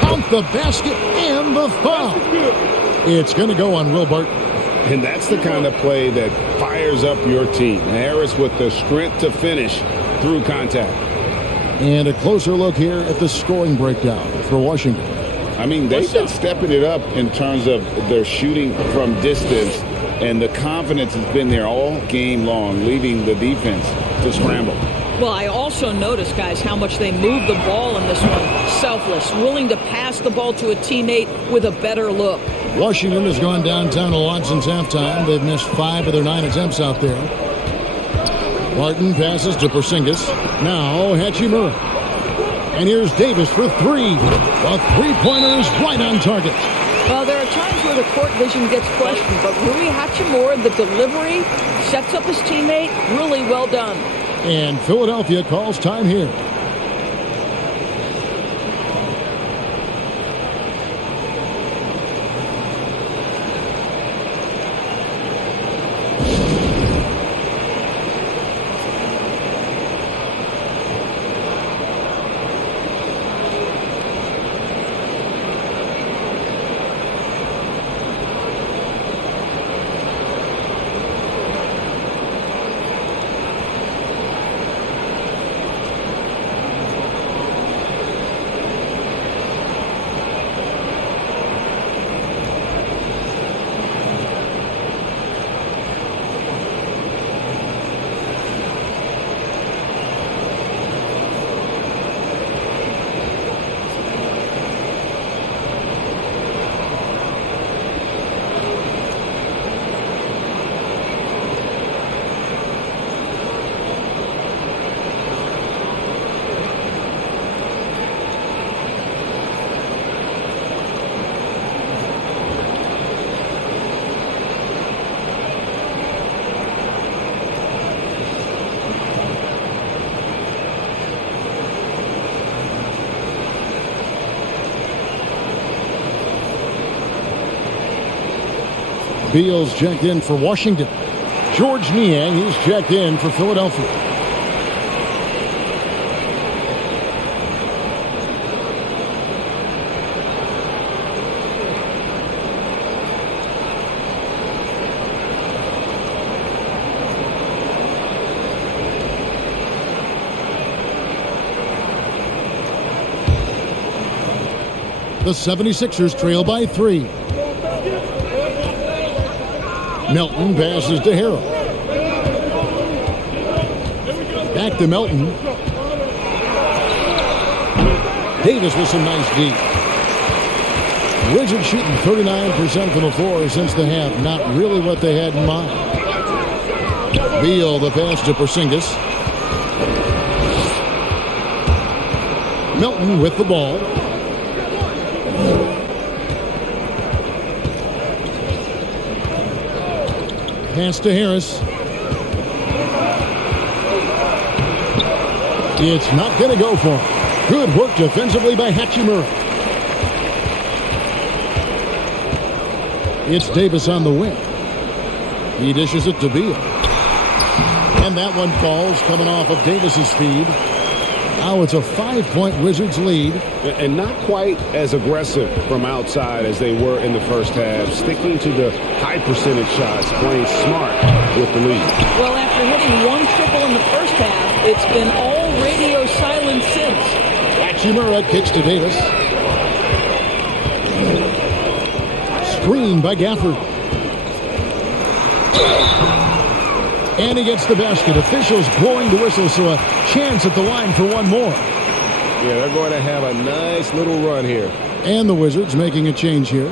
Count the basket and the foul. It's going to go on Will Barton. And that's the kind of play that fires up your team. Harris with the strength to finish through contact. And a closer look here at the scoring breakdown for Washington. I mean, they've been stepping it up in terms of their shooting from distance, and the confidence has been there all game long, leaving the defense to scramble. Well, I also noticed, guys, how much they move the ball in this one. Selfless, willing to pass the ball to a teammate with a better look. Washington has gone downtown a lot since halftime. They've missed 5 of their 9 attempts out there. Martin passes to Porzingis. Now Hachimura. And here's Davis for 3. A three-pointer is right on target. Well, there are times where the court vision gets questioned, but Rui Hachimura, the delivery, sets up his teammate. Really well done. And Philadelphia calls time here. Beal's checked in for Washington. George Niang is checked in for Philadelphia. The 76ers trail by 3. Melton passes to Harrell. Back to Melton. Davis with some nice deep. Wizards shooting 39% from the floor since the half. Not really what they had in mind. Beal the pass to Porzingis. Melton with the ball. Pass to Harris. It's not going to go for him. Good work defensively by Hachimura. It's Davis on the wing. He dishes it to Beal. And that one falls, coming off of Davis's feed. Now it's a 5-point Wizards lead. And not quite as aggressive from outside as they were in the first half. Sticking to the high percentage shots, playing smart with the lead. Well, after hitting one triple in the first half, it's been all radio silence since. Hachimura kicks to Davis. Screen by Gafford. And he gets the basket. Officials blowing the whistle, so a chance at the line for one more. Yeah, they're going to have a nice little run here. And the Wizards making a change here.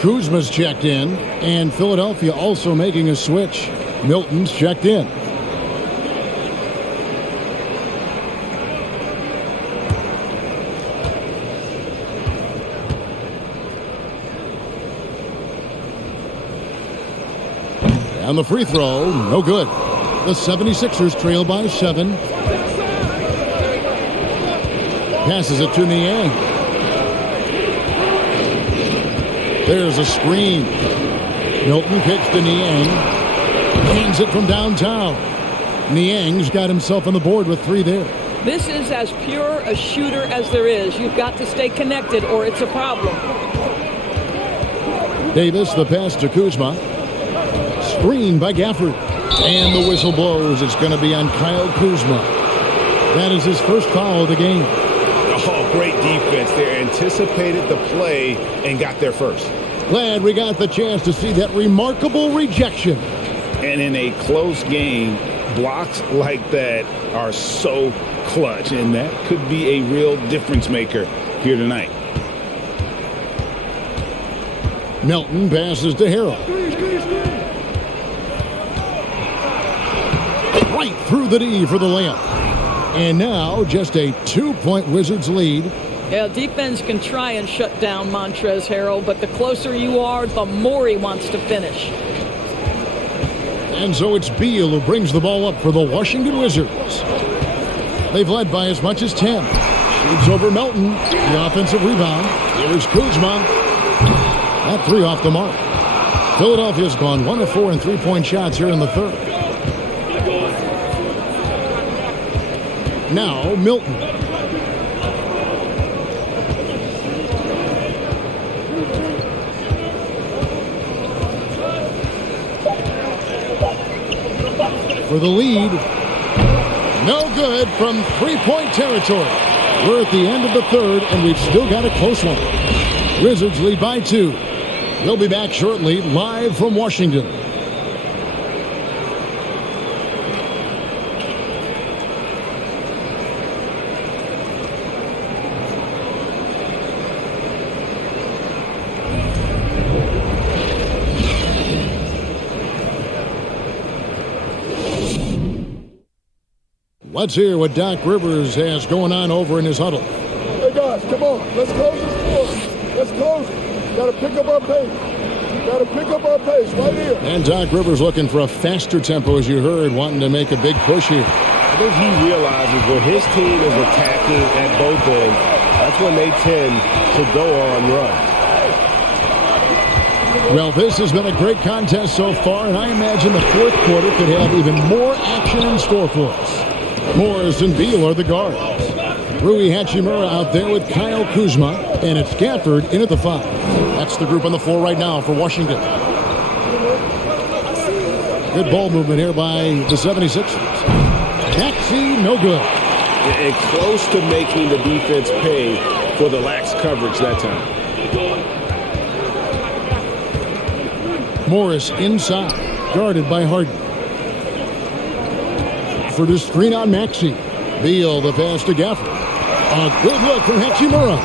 Kuzma's checked in, and Philadelphia also making a switch. Milton's checked in. And the free throw, no good. The 76ers trail by 7. Passes it to Niang. There's a screen. Milton kicks to Niang. Hands it from downtown. Niang's got himself on the board with 3 there. This is as pure a shooter as there is. You've got to stay connected or it's a problem. Davis, the pass to Kuzma. Screen by Gafford. And the whistle blows. It's going to be on Kyle Kuzma. That is his first foul of the game. Oh, great defense there. Anticipated the play and got there first. Glad we got the chance to see that remarkable rejection. And in a close game, blocks like that are so clutch. And that could be a real difference maker here tonight. Melton passes to Harrell. Right through the D for the layup. And now just a 2-point Wizards lead. Yeah, defense can try and shut down Montrezl Harrell, but the closer you are, the more he wants to finish. And so it's Beal who brings the ball up for the Washington Wizards. They've led by as much as 10. Shoots over Melton. The offensive rebound. Here's Kuzma. That 3 off the mark. Philadelphia's gone 1 of 4 in 3-point shots here in the third. Now Milton. For the lead. No good from 3-point territory. We're at the end of the third, and we've still got a close one. Wizards lead by 2. They'll be back shortly, live from Washington. Let's hear what Doc Rivers has going on over in his huddle. Hey guys, come on. Let's close this score. Let's close it. Got to pick up our pace. Got to pick up our pace right here. And Doc Rivers looking for a faster tempo, as you heard, wanting to make a big push here. I think he realizes when his team is attacking at both ends, that's when they tend to go on runs. Well, this has been a great contest so far, and I imagine the fourth quarter could have even more action in store for us. Morris and Beal are the guards. Rui Hachimura out there with Kyle Kuzma, and it's Gafford in at the 5. That's the group on the floor right now for Washington. Good ball movement here by the 76ers. Maxey, no good. And close to making the defense pay for the lax coverage that time. Morris inside, guarded by Harden. For the screen on Maxey. Beal, the pass to Gafford. A good look from Hachimura.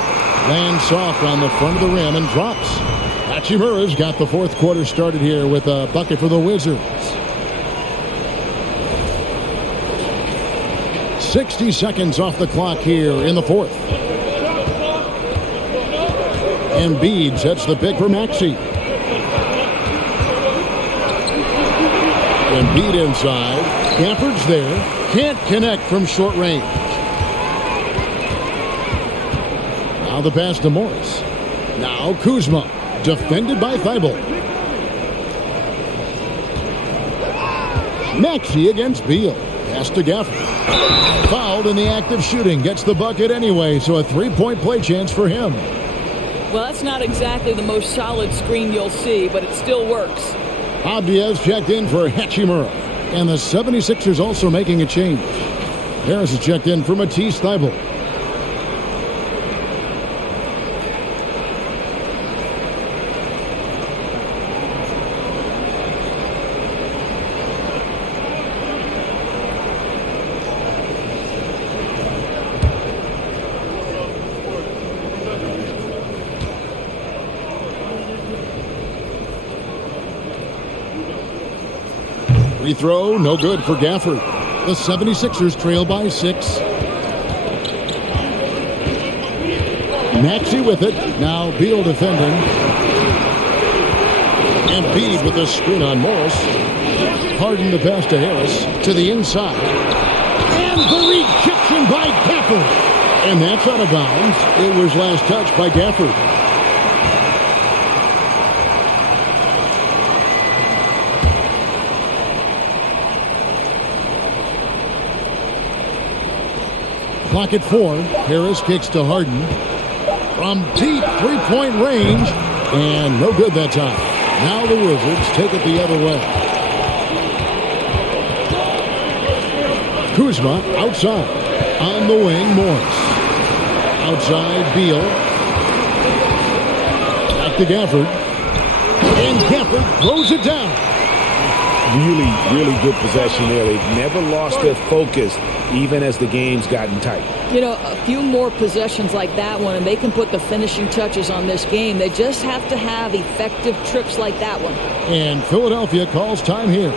Lands soft on the front of the rim and drops. Hachimura's got the fourth quarter started here with a bucket for the Wizards. 60 seconds off the clock here in the fourth. Embiid sets the pick for Maxey. Embiid inside. Gafford's there. Can't connect from short range. Now the pass to Morris. Now Kuzma. Defended by Thibault. Maxey against Beal. Pass to Gafford. Fouled in the act of shooting. Gets the bucket anyway, so a three-point play chance for him. Well, that's not exactly the most solid screen you'll see, but it still works. Abdias checked in for Hachimura. And the 76ers also making a change. Harris is checked in for Matisse Thybulle. Free throw, no good for Gafford. The 76ers trail by 6. Maxey with it. Now Beal defending. Embiid with a screen on Morris. Harden the pass to Harris. To the inside. And the rejection by Gafford. And that's out of bounds. It was last touched by Gafford. Clock at 4. Harris kicks to Harden. From deep three-point range. And no good that time. Now the Wizards take it the other way. Kuzma outside. On the wing, Morris. Outside, Beal. Back to Gafford. And Gafford throws it down. Really good possession there. They've never lost their focus, even as the game's gotten tight. You know, a few more possessions like that one, and they can put the finishing touches on this game. They just have to have effective trips like that one. And Philadelphia calls time here.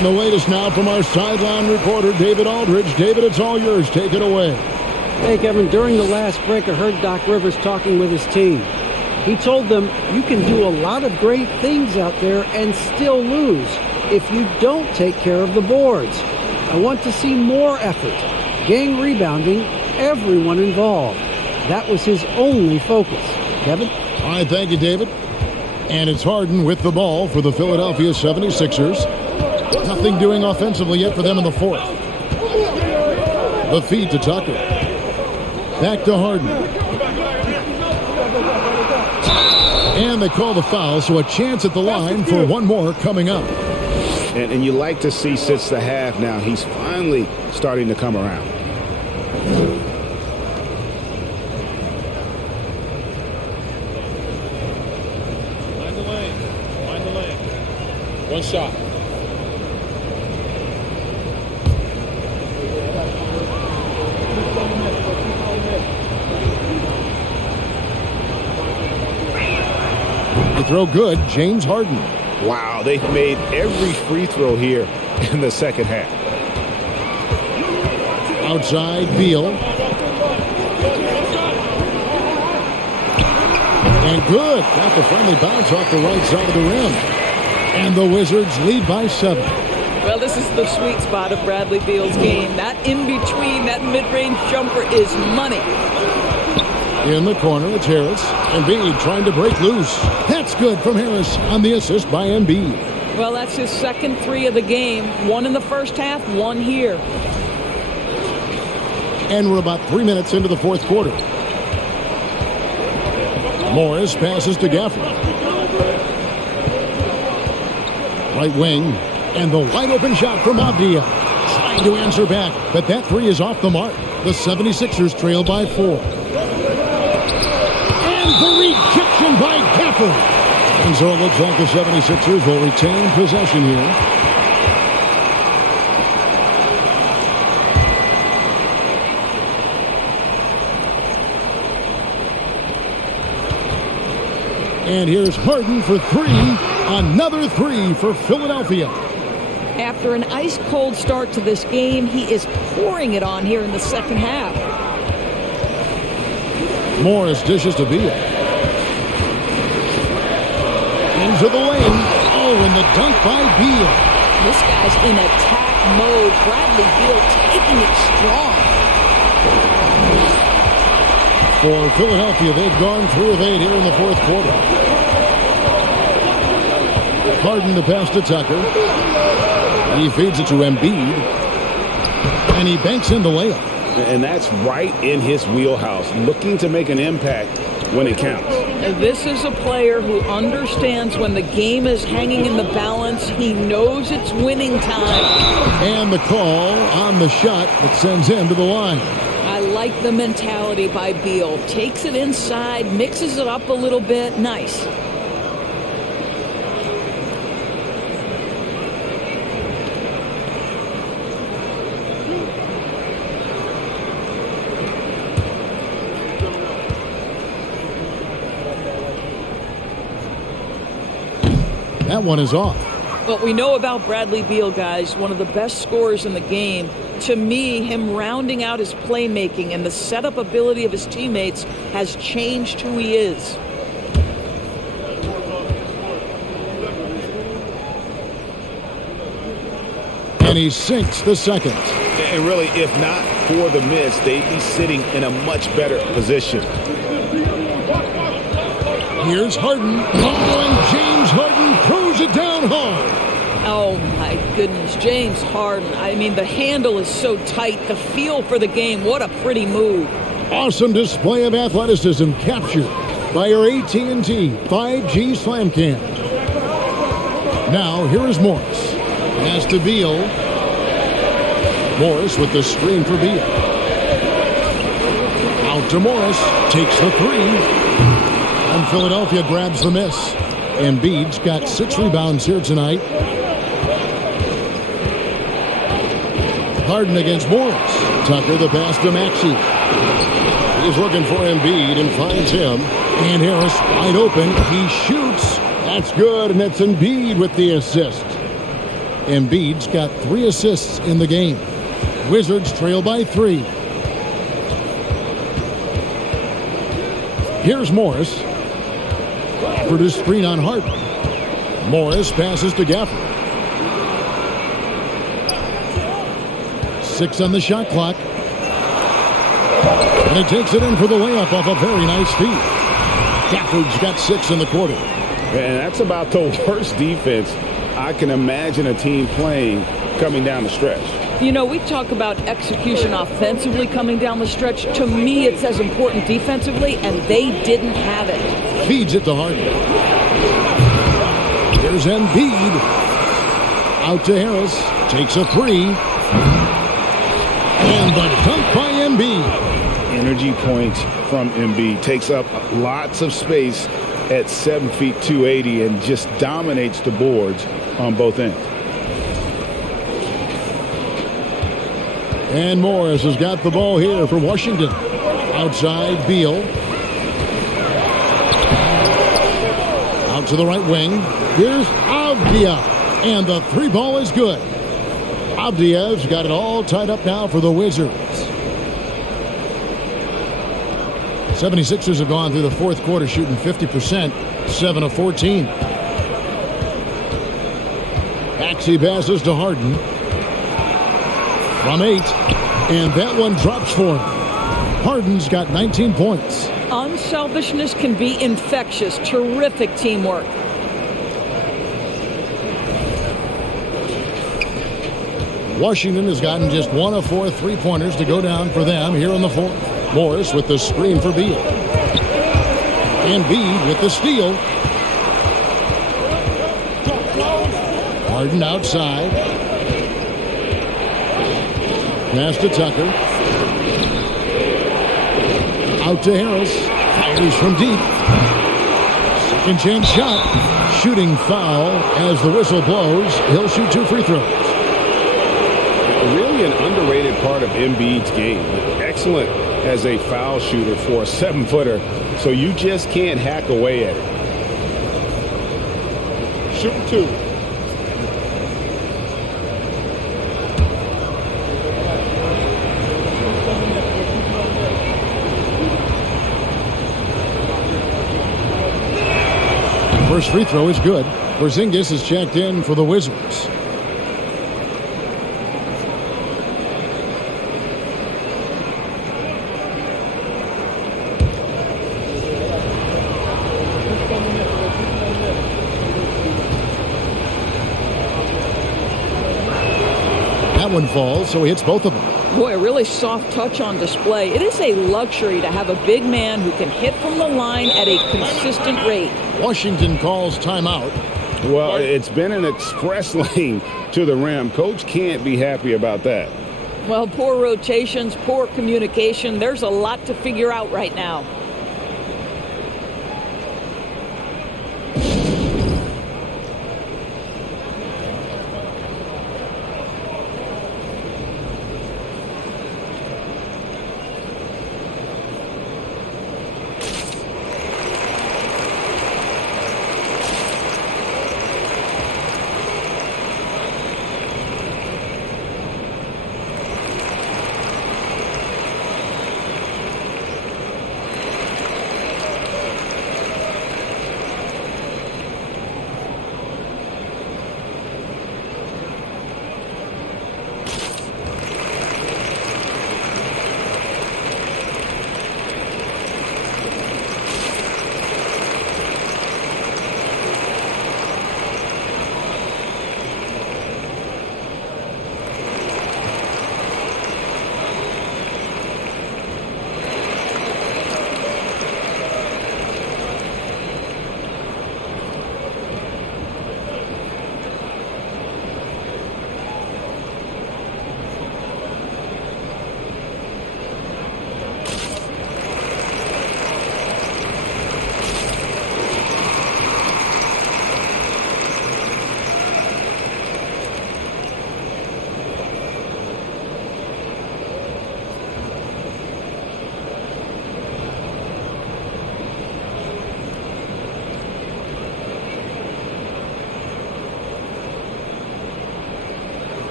The latest now from our sideline reporter, David Aldridge. David, it's all yours. Take it away. Hey, Kevin, during the last break, I heard Doc Rivers talking with his team. He told them, you can do a lot of great things out there and still lose if you don't take care of the boards. I want to see more effort, gang rebounding, everyone involved. That was his only focus. Kevin? All right, thank you, David. And it's Harden with the ball for the Philadelphia 76ers. Nothing doing offensively yet for them in the fourth. The feed to Tucker. Back to Harden. And they call the foul, so a chance at the line for one more coming up. And you like to see since the half now, he's finally starting to come around. Find the lane. Find the lane. One shot. The throw good, James Harden. Wow, they've made every free throw here in the second half. Outside, Beal. And good. Got the friendly bounce off the right side of the rim. And the Wizards lead by 7. Well, this is the sweet spot of Bradley Beal's game. That in-between, that mid-range jumper is money. In the corner, it's Harris. Embiid trying to break loose. That's good from Harris on the assist by Embiid. Well, that's his second 3 of the game. 1 in the first half, 1 here. And we're about 3 minutes into the fourth quarter. Morris passes to Gafford. Right wing. And the wide open shot from Avdia. Trying to answer back, but that 3 is off the mark. The 76ers trail by 4. The rejection by Gafford. And so it looks like the 76ers will retain possession here. And here's Harden for 3. Another 3 for Philadelphia. After an ice-cold start to this game, he is pouring it on here in the second half. Morris dishes to Beal. Into the lane. Oh, and the dunk by Beal. This guy's in attack mode. Bradley Beal taking it strong. For Philadelphia, they've gone 3 of 8 here in the fourth quarter. Harden the pass to Tucker. He feeds it to Embiid. And he banks in the layup. And that's right in his wheelhouse, looking to make an impact when it counts. And this is a player who understands when the game is hanging in the balance. He knows it's winning time. And the call on the shot that sends him to the line. I like the mentality by Beal. Takes it inside, mixes it up a little bit. Nice. That one is off. What we know about Bradley Beal, guys, one of the best scorers in the game. To me, him rounding out his playmaking and the setup ability of his teammates has changed who he is. And he sinks the second. And really, if not for the miss, they'd be sitting in a much better position. Here's Harden. Oh, and James Harden throws it down hard. Oh, my goodness. James Harden. I mean, the handle is so tight. The feel for the game. What a pretty move. Awesome display of athleticism captured by our AT&T 5G Slam Cam. Now, here is Morris. Pass to Beal. Morris with the screen for Beal. Out to Morris. Takes the 3. And Philadelphia grabs the miss. Embiid's got 6 rebounds here tonight. Harden against Morris. Tucker the pass to Maxey. He's looking for Embiid and finds him. And Harris wide open. He shoots. That's good, and it's Embiid with the assist. Embiid's got 3 assists in the game. Wizards trail by 3. Here's Morris. For the screen on Harden. Morris passes to Gafford. 6 on the shot clock. And he takes it in for the layup off a very nice feed. Gafford's got 6 in the quarter. And that's about the worst defense I can imagine a team playing coming down the stretch. You know, we talk about execution offensively coming down the stretch. To me, it's as important defensively, and they didn't have it. Feeds it to Harden. Here's Embiid. Out to Harris. Takes a three. And the dunk by Embiid. Energy points from Embiid. Takes up lots of space at 7 feet 280 and just dominates the boards on both ends. And Morris has got the ball here for Washington. Outside, Beal. Out to the right wing. Here's Avdia. And the three ball is good. Avdia's got it all tied up now for the Wizards. 76ers have gone through the fourth quarter shooting 50%, 7 of 14. Maxey passes to Harden. From 8, and that one drops for him. Harden's got 19 points. Unselfishness can be infectious. Terrific teamwork. Washington has gotten just 1 of 4 3-pointers to go down for them here in the fourth. Morris with the screen for Beal. Embiid with the steal. Harden outside. Pass to Tucker. Out to Harris. Fires from deep. Second chance shot. Shooting foul as the whistle blows. He'll shoot 2 free throws. Really an underrated part of Embiid's game. Excellent as a foul shooter for a 7-footer. So you just can't hack away at it. Shoot 2. First free throw is good. Porzingis is checked in for the Wizards. That one falls, so he hits both of them. Boy, a really soft touch on display. It is a luxury to have a big man who can hit from the line at a consistent rate. Washington calls timeout. Well, it's been an express lane to the rim. Coach can't be happy about that. Well, poor rotations, poor communication. There's a lot to figure out right now.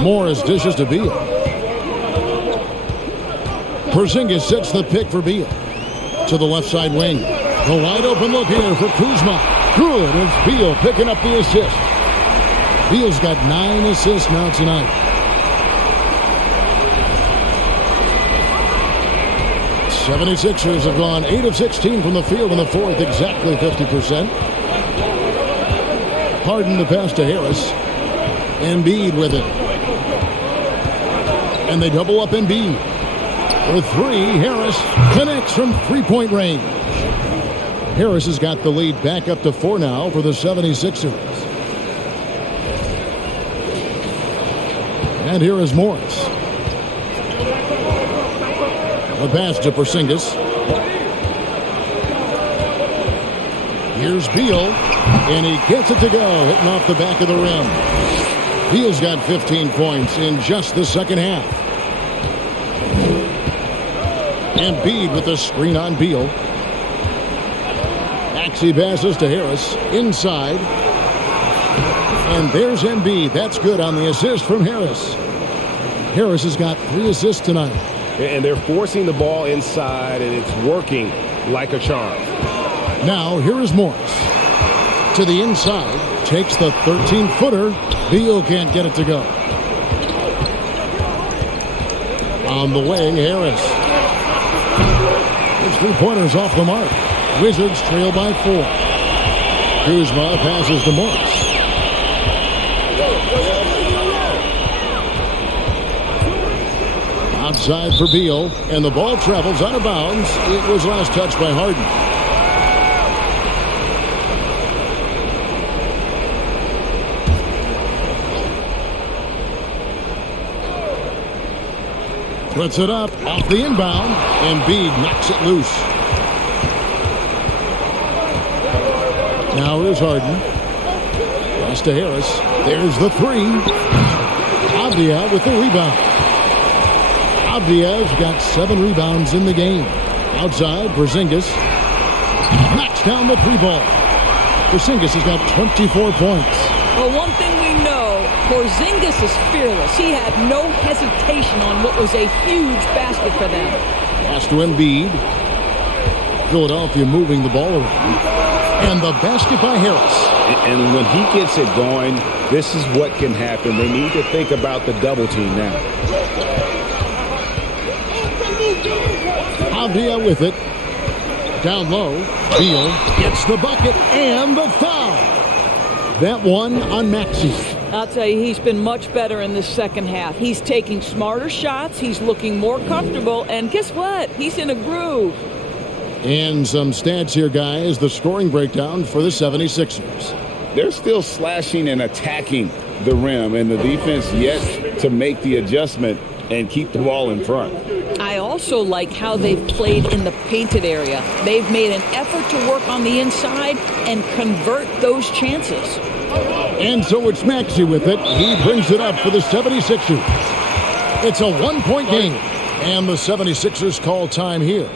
Morris dishes to Beal. Porzingis sets the pick for Beal. To the left side wing. The wide open look here for Kuzma. Good. It's Beal picking up the assist. Beal's got 9 assists now tonight. 76ers have gone 8 of 16 from the field in the fourth, exactly 50%. Harden to pass to Harris. Embiid with it. And they double up Embiid. For three, Harris connects from three-point range. Harris has got the lead back up to 4 now for the 76ers. And here is Morris. The pass to Porzingis. Here's Beal, and he gets it to go, hitting off the back of the rim. Beal's got 15 points in just the second half. Embiid with the screen on Beal. Maxey passes to Harris, inside. And there's Embiid. That's good on the assist from Harris. Harris has got 3 assists tonight. And they're forcing the ball inside, and it's working like a charm. Now, here is Morris. To the inside. Takes the 13-footer. Beal can't get it to go. On the wing, Harris. His three-pointers off the mark. Wizards trail by 4. Kuzma passes to Morris. Outside for Beal, and the ball travels out of bounds. It was last touched by Harden. Puts it up off the inbound. Embiid knocks it loose. Now here's Harden. Pass to Harris. There's the 3. Avdia with the rebound. Avdia's got 7 rebounds in the game. Outside, Porzingis knocks down the 3 ball. Porzingis has got 24 points. Well, one thing we know, Porzingis is fearless. He had no hesitation on what was a huge basket for them. Pass to Embiid. Philadelphia moving the ball around. And the basket by Harris. And when he gets it going, this is what can happen. They need to think about the double team now. Avdia with it. Down low. Beal gets the bucket and the foul. That one on Maxey. I'll tell you, he's been much better in the second half. He's taking smarter shots. He's looking more comfortable. And guess what? He's in a groove. And some stats here, guys. The scoring breakdown for the 76ers. They're still slashing and attacking the rim, and the defense yet to make the adjustment and keep the ball in front. I also like how they've played in the painted area. They've made an effort to work on the inside and convert those chances. And so it's Maxey with it. He brings it up for the 76ers. It's a 1-point game. And the 76ers call time here.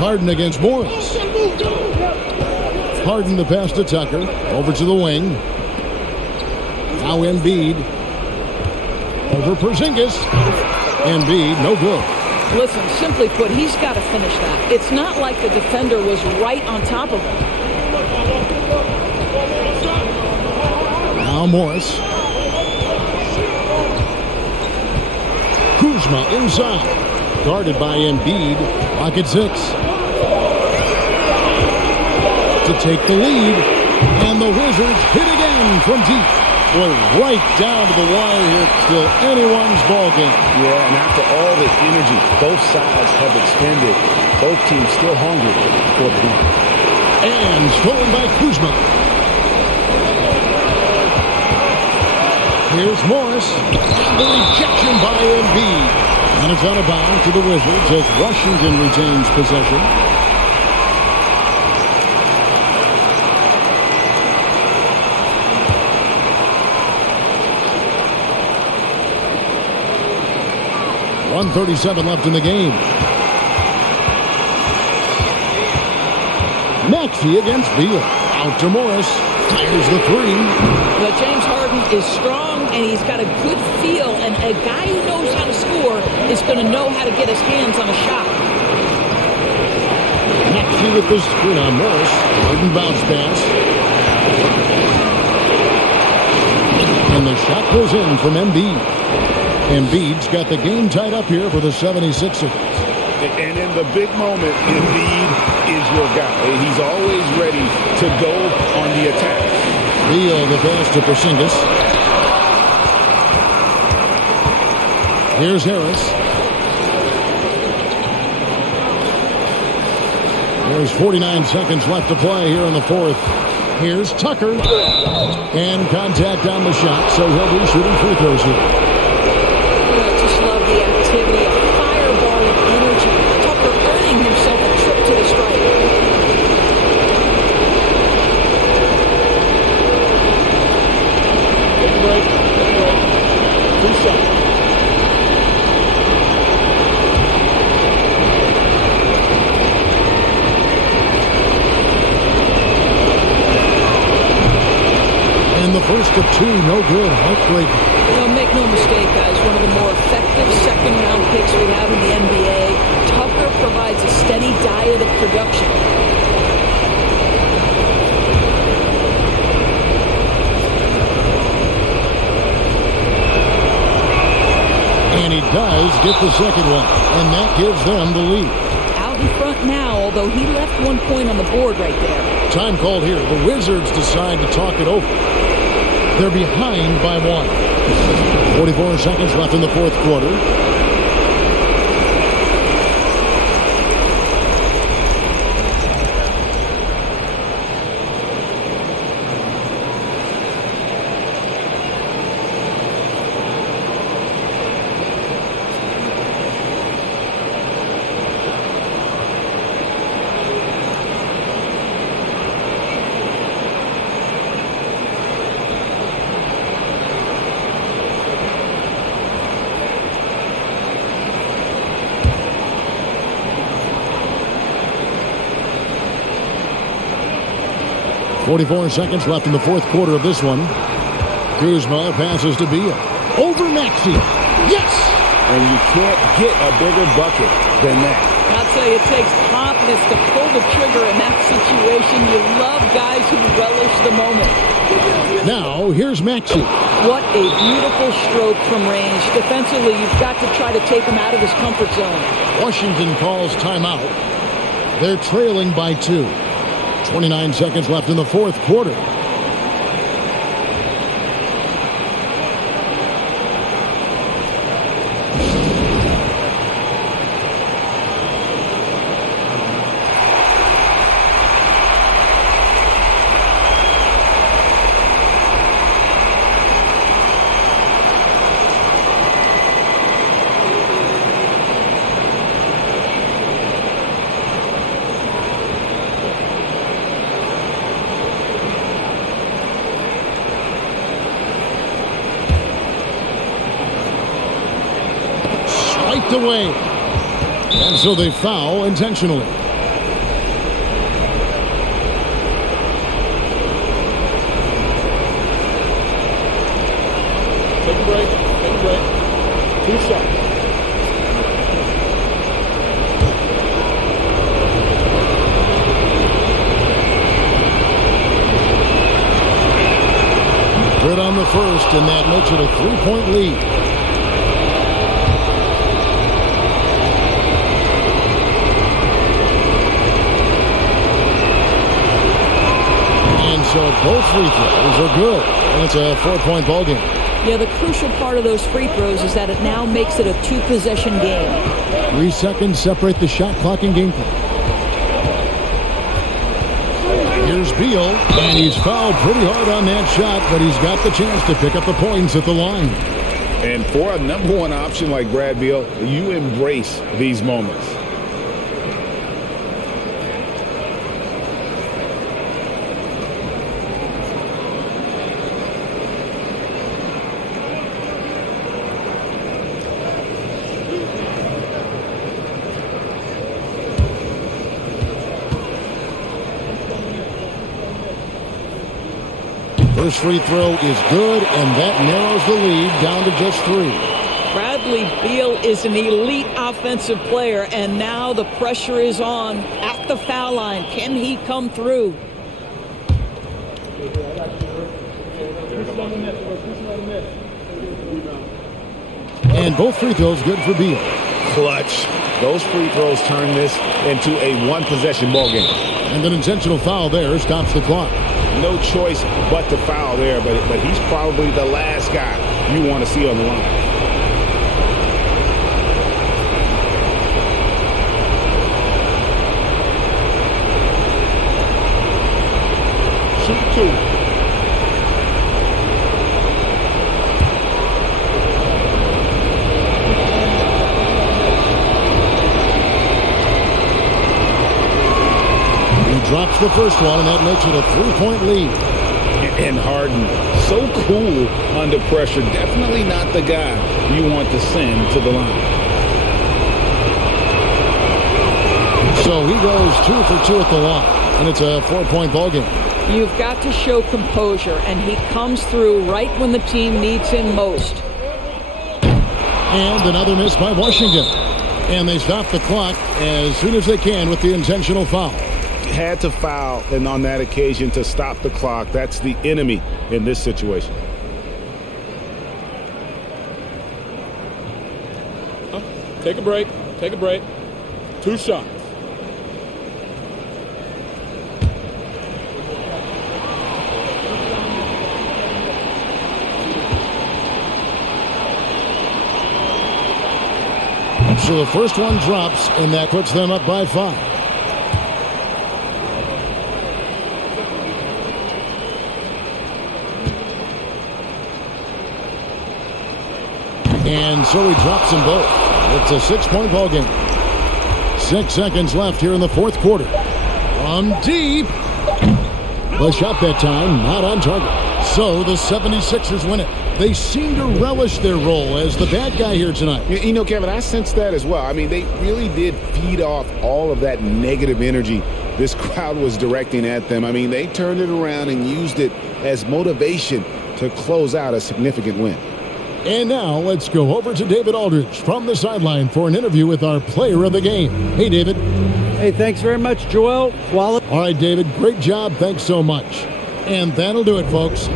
Harden against Morris. Harden the pass to Tucker. Over to the wing. Now Embiid. Over Porzingis. Embiid, no good. Listen, simply put, he's got to finish that. It's not like the defender was right on top of him. Now Morris. Kuzma inside. Guarded by Embiid. Clock at 6. To take the lead. And the Wizards hit again from deep. Boy, right down to the wire here. Still anyone's ball game. Yeah, and after all the energy both sides have expended, both teams still hungry for the win. And stolen by Kuzma. Here's Morris. And the rejection by Embiid. And it's out of bounds to the Wizards as Washington retains possession. .137 left in the game. Maxey against Beal. Out to Morris. Fires the three. But James Harden is strong, and he's got a good feel, and a guy who knows how to score is going to know how to get his hands on a shot. Maxey with the screen on Morris. Harden bounce pass. And the shot goes in from Embiid. Embiid's got the game tied up here for the 76ers. And in the big moment, Embiid is your guy. He's always ready to go on the attack. Beal the pass to Porzingis. Here's Harris. There's 49 seconds left to play here in the fourth. Here's Tucker. And contact on the shot, so he'll be shooting free throws here. Love the activity, a fireball of energy. Tucker earning himself a trip to the stripe. Good break. Two shots. And the first of two, no good. Heartbreaking. Make no mistake, guys, one of the more effective second-round picks we have in the NBA. Tucker provides a steady diet of production. And he does get the second one, and that gives them the lead. Out in front now, although he left 1 point on the board right there. Time called here. The Wizards decide to talk it over. They're behind by 1. 44 seconds left in the fourth quarter. .44 seconds left in the fourth quarter of this one. Kuzma passes to Beal. Over Maxey. Yes! And you can't get a bigger bucket than that. I'll tell you, it takes confidence to pull the trigger in that situation. You love guys who relish the moment. Now, here's Maxey. What a beautiful stroke from range. Defensively, you've got to try to take him out of his comfort zone. Washington calls timeout. They're trailing by 2. 29 seconds left in the fourth quarter. Away. And so they foul intentionally. 2 shots. Good on the first, and that makes it a 3-point lead. And so both free throws are good. And it's a 4-point ball game. Yeah, the crucial part of those free throws is that it now makes it a 2-possession game. 3 seconds separate the shot clock and game clock. Here's Beal, and he's fouled pretty hard on that shot, but he's got the chance to pick up the points at the line. And for a number one option like Brad Beal, you embrace these moments. First free throw is good, and that narrows the lead down to just 3. Bradley Beal is an elite offensive player, and now the pressure is on at the foul line. Can he come through? And both free throws good for Beal. Clutch. Those free throws turn this into a one-possession ball game. And an intentional foul there stops the clock. No choice but to foul there, but he's probably the last guy you want to see on the line. Shoot 2. Drops the first one, and that makes it a 3-point lead. And Harden, so cool under pressure. Definitely not the guy you want to send to the line. So he goes 2 for 2 at the line, and it's a 4-point ball game. You've got to show composure, and he comes through right when the team needs him most. And another miss by Washington. And they stop the clock as soon as they can with the intentional foul. Had to foul, and on that occasion to stop the clock. That's the enemy in this situation. Take a break. Take a break. 2 shots. So the first one drops, and that puts them up by 5. And so he drops them both. It's a 6-point ball game. 6 seconds left here in the fourth quarter. From deep. The shot that time, not on target. So the 76ers win it. They seem to relish their role as the bad guy here tonight. You know, Kevin, I sense that as well. I mean, they really did feed off all of that negative energy this crowd was directing at them. I mean, they turned it around and used it as motivation to close out a significant win. And now let's go over to David Aldridge from the sideline for an interview with our player of the game. Hey, David. Hey, thanks very much, Joel. All right, David, great job. Thanks so much. And that'll do it, folks.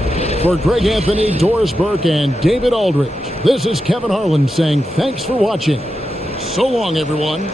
For Greg Anthony, Doris Burke, and David Aldridge, this is Kevin Harlan saying thanks for watching. So long, everyone.